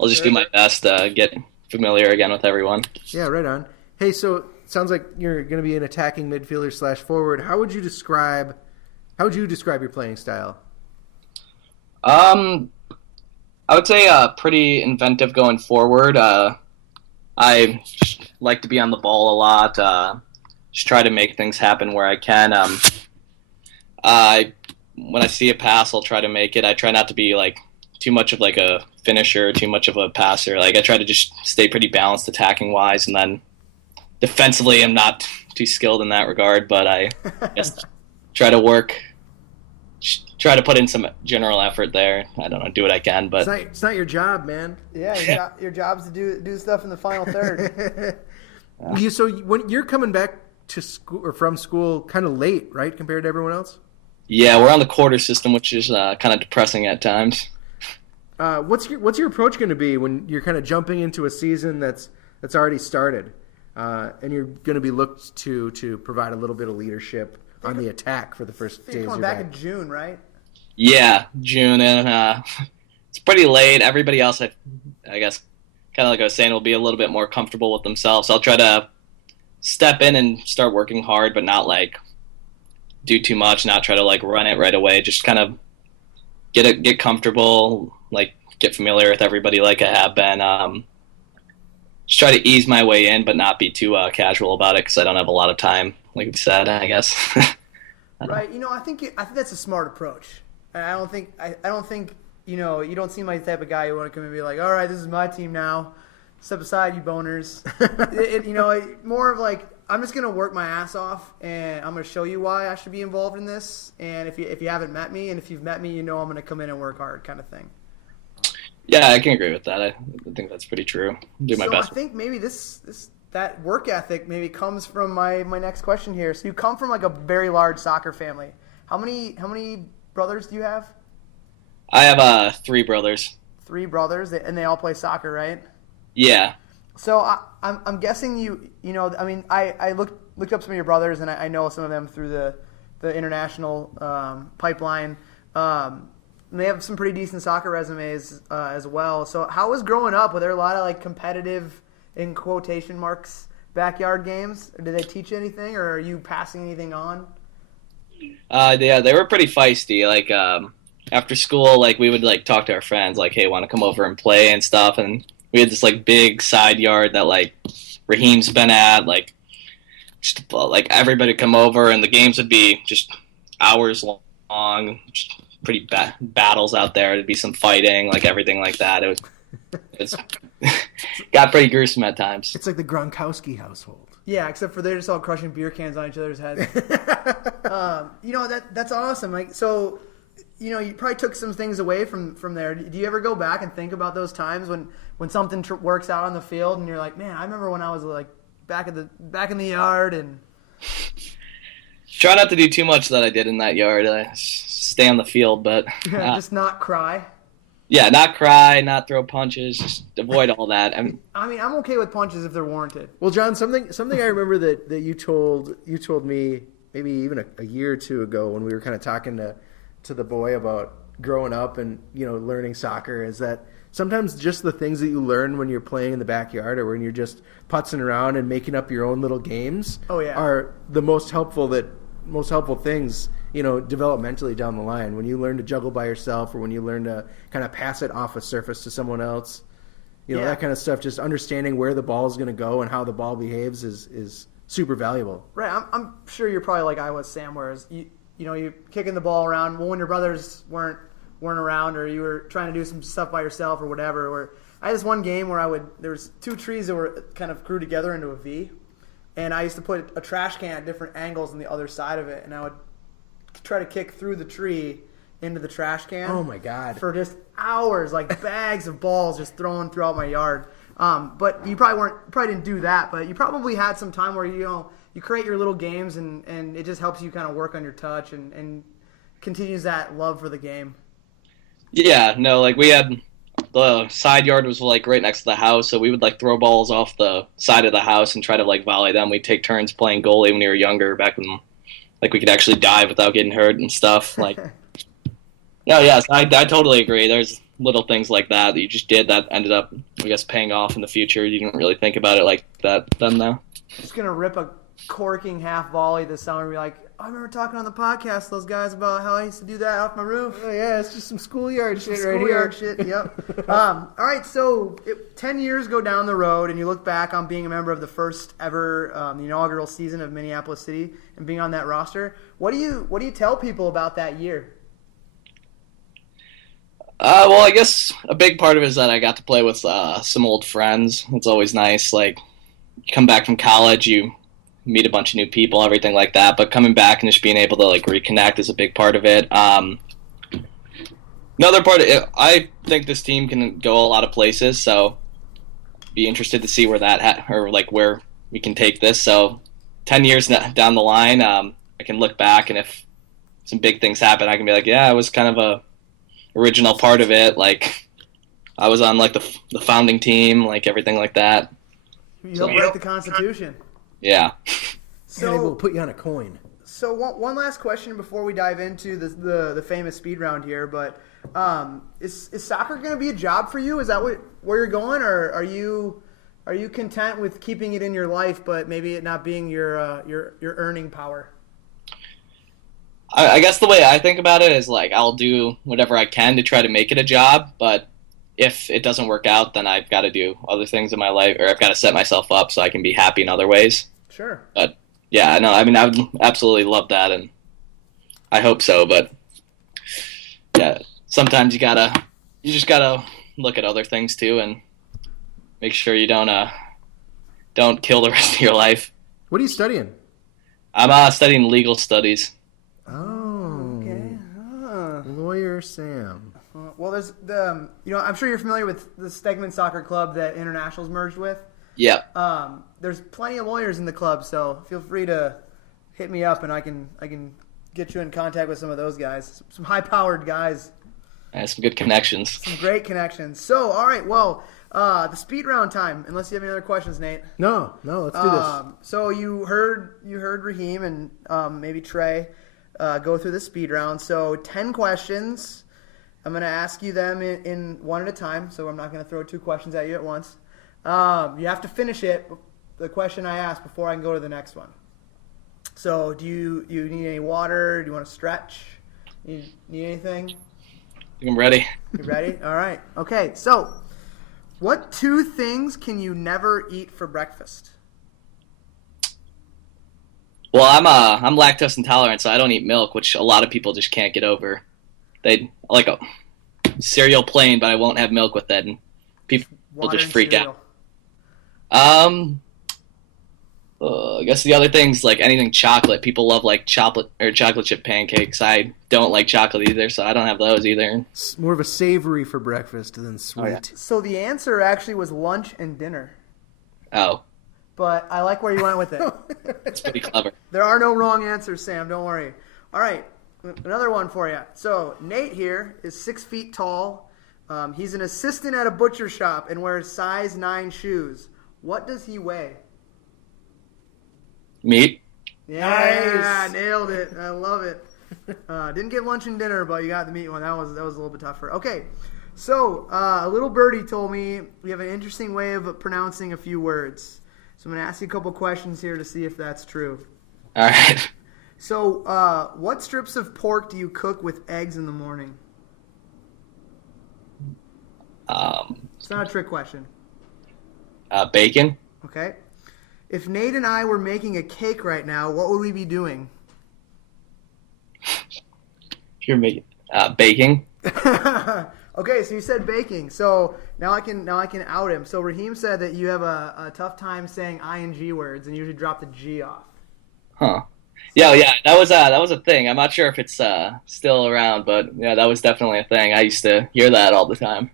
I'll just do my best to get familiar again with everyone. Yeah, right on. Hey, so sounds like you're going to be an attacking midfielder / forward. How would you describe your playing style? I would say pretty inventive going forward. I like to be on the ball a lot. Just try to make things happen where I can. When I see a pass, I'll try to make it. I try not to be like too much of like a finisher, too much of a passer. Like I try to just stay pretty balanced attacking wise, and then defensively, I'm not too skilled in that regard. But I just try to put in some general effort there. I don't know, do what I can, but it's not your job, man. Yeah, your job's to do stuff in the final third. So when you're coming back to school or from school, kind of late, right, compared to everyone else? Yeah, we're on the quarter system, which is kind of depressing at times. What's your approach going to be when you're kind of jumping into a season that's already started, and you're going to be looked to provide a little bit of leadership on the attack for the first days? You're coming back in June, right? Yeah, June, and it's pretty late. Everybody else, I guess, kind of like I was saying, will be a little bit more comfortable with themselves. I'll try to step in and start working hard, but not like do too much, not try to like run it right away. Just kind of get comfortable, like get familiar with everybody like I have been. Just try to ease my way in, but not be too casual about it because I don't have a lot of time, like you said, I guess. Right. I think that's a smart approach. I don't think you don't seem like the type of guy who want to come and be like, all right, this is my team now. Step aside, you boners. More of like, I'm just gonna work my ass off, and I'm gonna show you why I should be involved in this. And if you haven't met me, and if you've met me, I'm gonna come in and work hard, kind of thing. Yeah, I can agree with that. I think that's pretty true. Do my best. I think maybe that work ethic maybe comes from my next question here. So you come from like a very large soccer family. How many brothers do you have? I have 3 brothers. 3 brothers, and they all play soccer, right? Yeah. So I'm guessing I looked up some of your brothers, and I know some of them through the international pipeline. They have some pretty decent soccer resumes as well. So how was growing up? Were there a lot of like competitive, in quotation marks, backyard games? Or did they teach you anything, or are you passing anything on? Yeah, they were pretty feisty. Like after school, like we would like talk to our friends, like, "Hey, want to come over and play and stuff?" And we had this like big side yard that like Raheem's been at. Like, just, like everybody would come over, and the games would be just hours long. Just pretty battles out there. There'd be some fighting, like everything like that. It was got pretty gruesome at times. It's like the Gronkowski household. Yeah, except for they're just all crushing beer cans on each other's heads. That's awesome. Like, so, you probably took some things away from there. Do you ever go back and think about those times when something works out on the field and you're like, man, I remember when I was like back in the yard and. Try not to do too much that I did in that yard. Stay on the field, but just not cry. Yeah, not cry, not throw punches, just avoid all that. I'm okay with punches if they're warranted. Well, John, something I remember that you told me maybe even a year or two ago when we were kind of talking to the boy about growing up and learning soccer is that sometimes just the things that you learn when you're playing in the backyard or when you're just putzing around and making up your own little games are the most helpful things. Developmentally down the line, when you learn to juggle by yourself or when you learn to kind of pass it off a surface to someone else, that kind of stuff, just understanding where the ball is going to go and how the ball behaves is super valuable. Right. I'm sure you're probably like I was, Sam, whereas you're kicking the ball around. Well, when your brothers weren't around or you were trying to do some stuff by yourself or whatever. Or I had this one game where there was 2 trees that were kind of grew together into a V, and I used to put a trash can at different angles on the other side of it, and I would try to kick through the tree into the trash can. Oh my God! For just hours, like bags of balls just thrown throughout my yard. But you probably didn't do that. But you probably had some time where you create your little games and it just helps you kind of work on your touch and continues that love for the game. Yeah, no, like we had the side yard was like right next to the house, so we would like throw balls off the side of the house and try to like volley them. We'd take turns playing goalie when we were younger, back when like we could actually dive without getting hurt and stuff. Like, no, yes, I totally agree. There's little things like that you just did that ended up, I guess, paying off in the future. You didn't really think about it like that then, though. Just going to rip a corking half volley this summer and be like, I remember talking on the podcast to those guys about how I used to do that off my roof. Oh, yeah, it's just some schoolyard shit right Schoolyard here. shit, yep. All right, so 10 years go down the road, and you look back on being a member of the first ever the inaugural season of Minneapolis City and being on that roster. What do you tell people about that year? Well, I guess a big part of it is that I got to play with some old friends. It's always nice. Like, you come back from college, you meet a bunch of new people, everything like that. But coming back and just being able to like reconnect is a big part of it. Another part of it, I think this team can go a lot of places. So, be interested to see where where we can take this. So, 10 years down the line, I can look back, and if some big things happen, I can be like, yeah, I was kind of a original part of it. Like, I was on like the founding team, like everything like that. You helped write the Constitution. Yeah. So we'll put you on a coin. So one last question before we dive into the famous speed round here. But is soccer going to be a job for you? Is that where you're going, or are you content with keeping it in your life, but maybe it not being your earning power? I guess the way I think about it is like I'll do whatever I can to try to make it a job, but if it doesn't work out, then I've got to do other things in my life, or I've got to set myself up so I can be happy in other ways. Sure. But yeah, no, I mean, I would absolutely love that, and I hope so. But yeah, sometimes you just gotta look at other things too, and make sure you don't kill the rest of your life. What are you studying? I'm studying legal studies. Oh, Okay. Lawyer Sam. Well, there's I'm sure you're familiar with the Stegman Soccer Club that International's merged with. Yeah. There's plenty of lawyers in the club, so feel free to hit me up, and I can get you in contact with some of those guys. Some high-powered guys. And some good connections. Some great connections. So, all right, well, the speed round time. Unless you have any other questions, Nate. No, let's do this. So you heard Raheem and maybe Trey go through the speed round. So 10 questions. I'm going to ask you them in one at a time, so I'm not going to throw 2 questions at you at once. You have to finish the question I asked, before I can go to the next one. So do you need any water? Do you want to stretch? You need anything? I think I'm ready. You ready? All right. Okay, so what 2 things can you never eat for breakfast? Well, I'm lactose intolerant, so I don't eat milk, which a lot of people just can't get over. They like a cereal plain, but I won't have milk with it, and people Water just and freak cereal. out. I guess the other things, like anything chocolate. People love like chocolate chip pancakes. I don't like chocolate either, so I don't have those either. It's more of a savory for breakfast than sweet. Oh, yeah. So the answer actually was lunch and dinner. Oh, But I like where you went with it. that's pretty clever. There are no wrong answers, Sam. Don't worry. All right, another one for you. So Nate here is 6 feet tall. He's an assistant at a butcher shop and wears size 9 shoes. What does he weigh? Meat. Yeah, Nice. nailed it. I love it. Didn't get lunch and dinner, but you got the meat one. That was a little bit tougher. Okay, so a little birdie told me we have an interesting way of pronouncing a few words. So I'm going to ask you a couple questions here to see if that's true. All right. So what strips of pork do you cook with eggs in the morning? It's not a trick question. Bacon. Okay. If Nate and I were making a cake right now, what would we be doing? You're making baking. Okay, so you said baking. So now I can out him. So Raheem said that you have a tough time saying ing words and usually drop the G off. Huh. Yeah. That was a thing. I'm not sure if it's still around, but yeah, that was definitely a thing. I used to hear that all the time.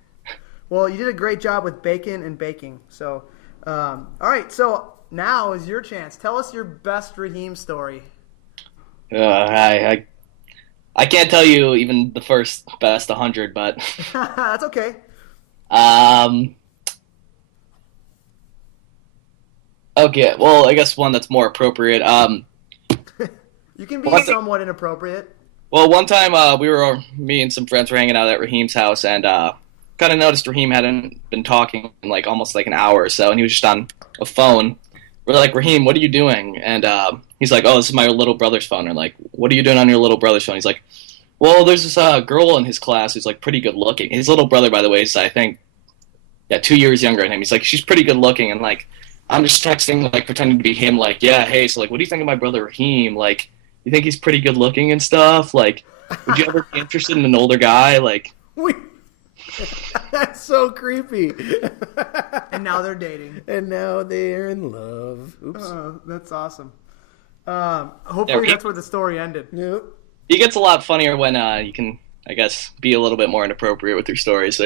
Well, you did a great job with bacon and baking. So, all right. So now is your chance. Tell us your best Raheem story. I can't tell you even the first best 100, but That's okay. Okay. Well, I guess one that's more appropriate. You can be somewhat inappropriate. Well, one time me and some friends were hanging out at Raheem's house, and kind of noticed Raheem hadn't been talking in like almost like an hour or so, and he was just on a phone. we're like, Raheem, what are you doing? And he's like, oh, this is my little brother's phone. We're like, what are you doing on your little brother's phone? He's like, well, there's this girl in his class who's like pretty good looking. His little brother, by the way, is I think 2 years younger than him. He's like, she's pretty good looking, and like I'm just texting, like pretending to be him, like, yeah, hey, so like, what do you think of my brother Raheem? Like, you think he's pretty good looking and stuff? Like, would you ever be interested in an older guy? Like, that's so creepy. And now they're dating. And now they're in love. Oops. That's awesome. Hopefully that's where the story ended. Yep. He gets a lot funnier when you can, I guess, be a little bit more inappropriate with your stories.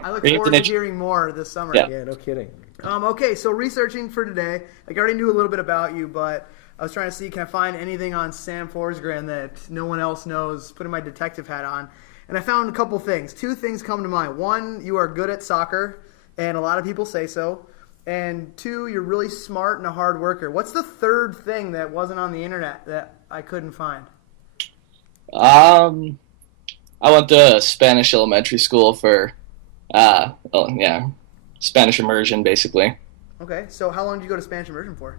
I look forward to hearing more this summer. Yeah, no kidding. Okay, so researching for today, like I already knew a little bit about you, but I was trying to see, can I find anything on Sam Forsgren that no one else knows, putting my detective hat on. And I found a couple things. 2 things come to mind. 1, you are good at soccer, and a lot of people say so. And 2, you're really smart and a hard worker. What's the 3rd thing that wasn't on the internet that I couldn't find? I went to Spanish elementary school for, Spanish immersion, basically. Okay, so how long did you go to Spanish immersion for?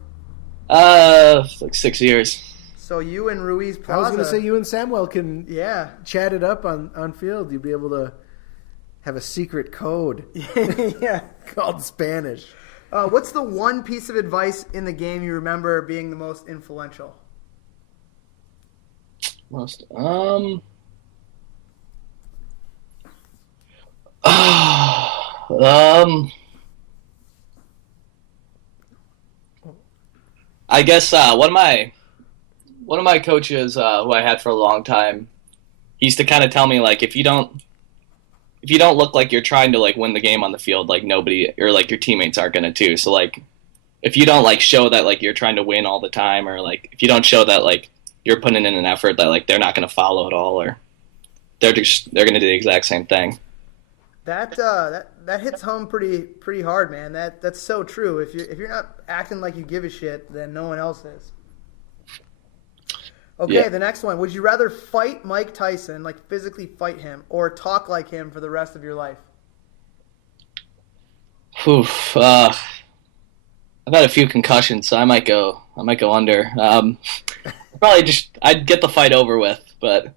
Like 6 years. So you and Ruiz Plaza. I was going to say you and Samuel can yeah chat it up on field. You'd be able to have a secret code yeah, called Spanish. What's the one piece of advice in the game you remember being the most influential? I guess one of my coaches who I had for a long time, he used to kind of tell me, like, if you don't look like you're trying to like win the game on the field, like nobody or like your teammates aren't gonna too. So like if you don't like show that like you're trying to win all the time, or like if you don't show that like you're putting in an effort, that like they're not gonna follow at all, or they're gonna do the exact same thing. That hits home pretty hard, man. That's so true. If you're not acting like you give a shit, then no one else is. Okay, yeah. The next one. Would you rather fight Mike Tyson, like physically fight him, or talk like him for the rest of your life? Oof. I've had a few concussions, so I might go under. Probably I'd get the fight over with, but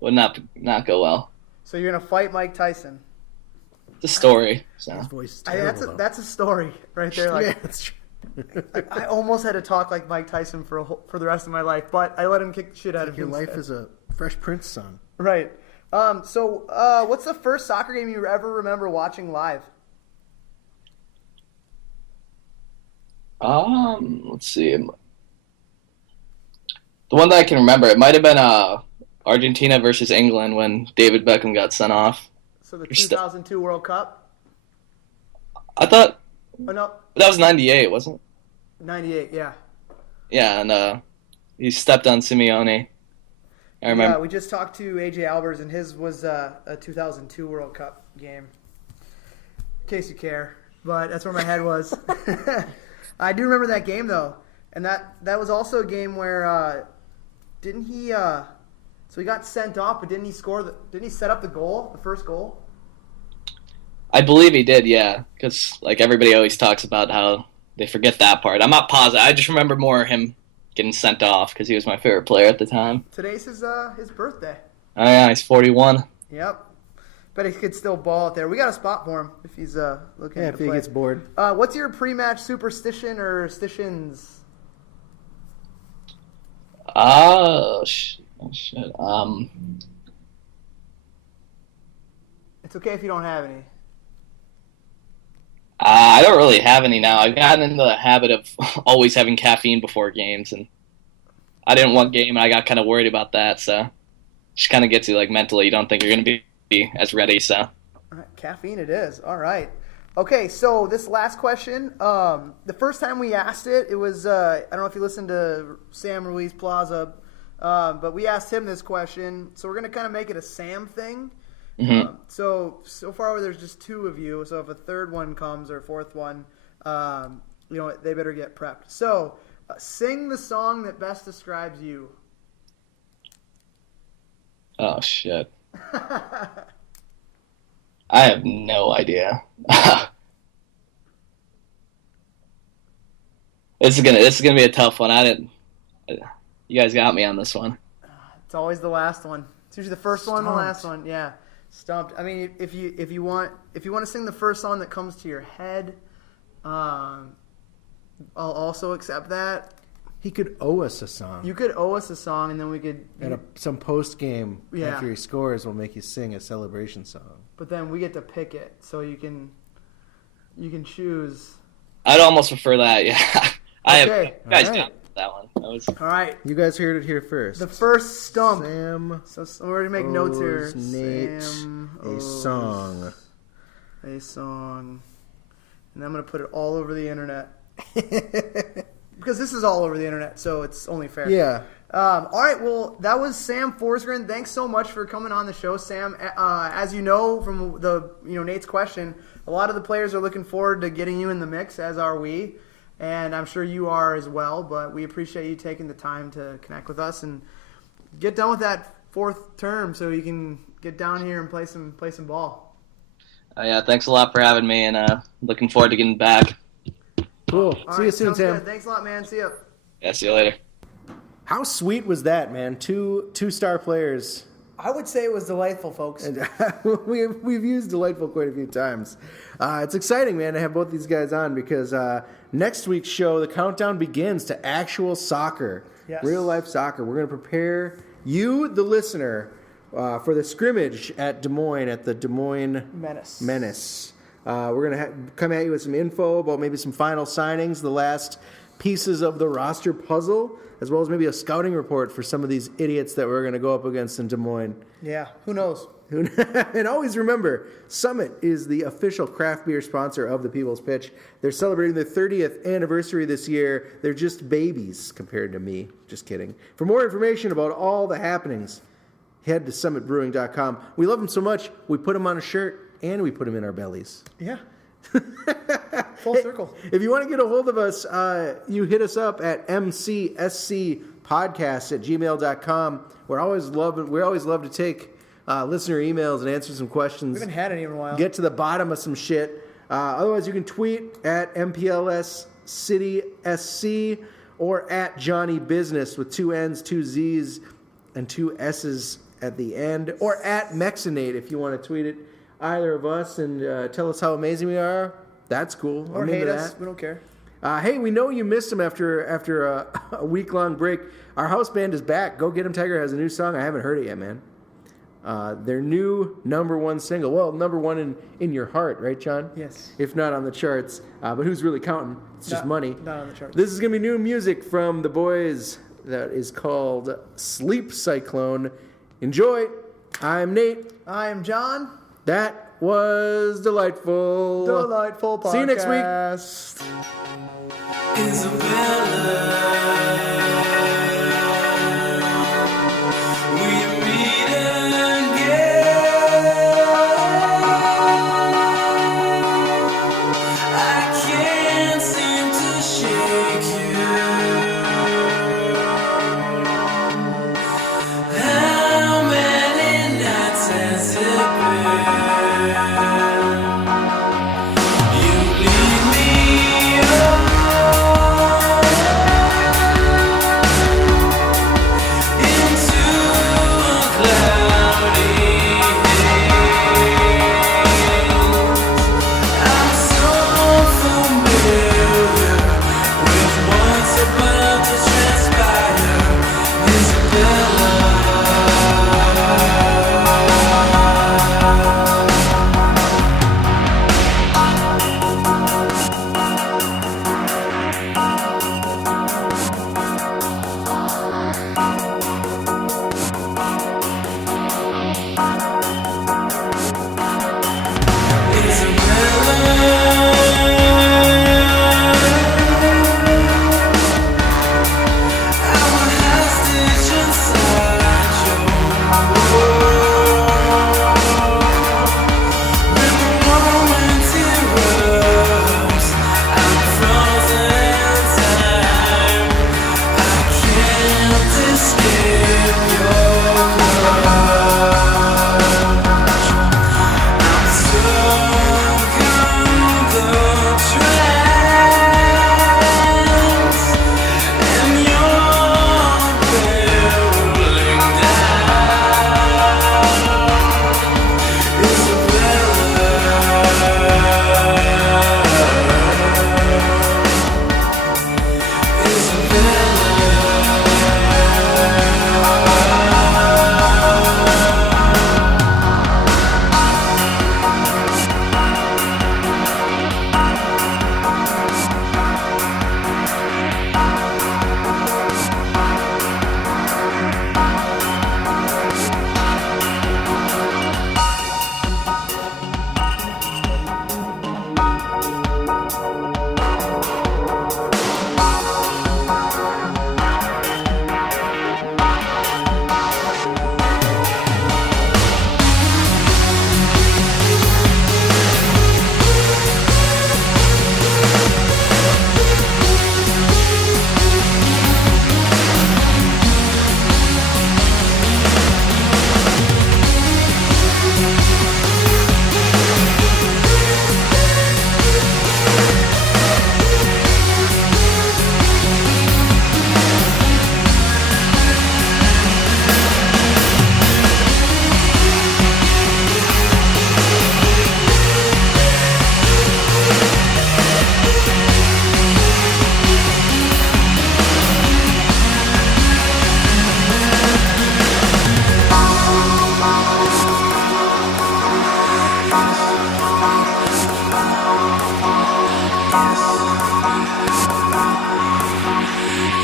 would not go well. So you're gonna fight Mike Tyson? It's a story. So. His voice is terrible, that's a story right there. Like, yeah, that's true. I almost had to talk like Mike Tyson for the rest of my life, but I let him kick the shit out of me. Your life is a Fresh Prince song. Right. So what's the first soccer game you ever remember watching live? Let's see. The one that I can remember, it might have been Argentina versus England when David Beckham got sent off. So the 2002 World Cup? I thought... Oh, no. That was 98, wasn't it? 98, yeah. Yeah, and he stepped on Simeone. I remember. Yeah, we just talked to AJ Albers, and his was a 2002 World Cup game. In case you care. But that's where my head was. I do remember that game, though. And that was also a game where... didn't he... so he got sent off, but didn't he didn't he set up the goal, the first goal? I believe he did, yeah. Because like everybody always talks about how they forget that part. I'm not positive. I just remember more him getting sent off because he was my favorite player at the time. Today's his birthday. Oh yeah, he's 41. Yep. But he could still ball out there. We got a spot for him if he's looking. Yeah, to if he play. gets bored. What's your pre-match superstition or stitions? Oh shit. It's okay if you don't have any. I don't really have any now. I've gotten into the habit of always having caffeine before games, and I didn't want game, and I got kind of worried about that. So, it just kind of gets you like mentally. You don't think you're going to be as ready. So, all right, caffeine it is. All right. Okay, so this last question. The first time we asked it, it was I don't know if you listened to Sam Ruiz Plaza, but we asked him this question. So we're going to kind of make it a Sam thing. Mm-hmm. So far there's just 2 of you. So if a third one comes or a fourth one, they better get prepped. So sing the song that best describes you. Oh shit! I have no idea. This is gonna be a tough one. You guys got me on this one. It's always the last one. It's usually the first one, the last one. Yeah, stumped. I mean, if you want to sing the first song that comes to your head, I'll also accept that. He could owe us a song. You could owe us a song, and then we could at some post game after he scores, we'll make you sing a celebration song. But then we get to pick it, so you can choose. I'd almost prefer that. Yeah, I have Okay. you guys down with that one. All right. You guys heard it here first. The first stump. Sam. So we're going to make notes here. Nate, Sam a song. A song. And I'm going to put it all over the internet. Because this is all over the internet, so it's only fair. Yeah. All right, well, that was Sam Forsgren. Thanks so much for coming on the show, Sam. As you know from Nate's question, a lot of the players are looking forward to getting you in the mix, as are we. And I'm sure you are as well, but we appreciate you taking the time to connect with us and get done with that fourth term so you can get down here and play some ball. Yeah, thanks a lot for having me, and looking forward to getting back. Cool. All See you soon, Sam. Good. Thanks a lot, man. See ya. Yeah, see you later. How sweet was that, man? Two-star players. I would say it was delightful, folks. And we've used delightful quite a few times. It's exciting, man, to have both these guys on because next week's show, the countdown begins to actual soccer, real-life soccer. We're going to prepare you, the listener, for the scrimmage at Des Moines, at the Des Moines Menace. We're going to come at you with some info about maybe some final signings, the last pieces of the roster puzzle, as well as maybe a scouting report for some of these idiots that we're going to go up against in Des Moines. Yeah, who knows? And always remember, Summit is the official craft beer sponsor of the People's Pitch. They're celebrating their 30th anniversary this year. They're just babies compared to me. Just kidding. For more information about all the happenings, head to summitbrewing.com. We love them so much, we put them on a shirt and we put them in our bellies. Yeah. Full circle. If you want to get a hold of us, you hit us up at mcscpodcast@gmail.com. We always love to take listener emails and answer some questions. We haven't had any in a while. Get to the bottom of some shit. Otherwise, you can tweet at MPLS City SC or at Johnny Business with 2 N's, 2 Z's, and 2 S's at the end, or at Mexinate if you want to tweet it. Either of us and tell us how amazing we are. That's cool. Or hate us. We don't care. Hey, we know you missed them after a week-long break. Our house band is back. Go Get 'Em Tiger has a new song. I haven't heard it yet, man. Their new #1 single. Well, #1 in your heart, right, John? Yes. If not on the charts. But who's really counting? It's just money. Not on the charts. This is going to be new music from the boys that is called Sleep Cyclone. Enjoy. I'm Nate. I am John. That was delightful. Delightful podcast. See you next week.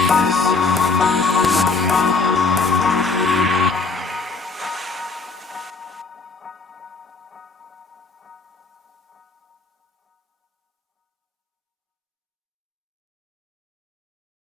peace.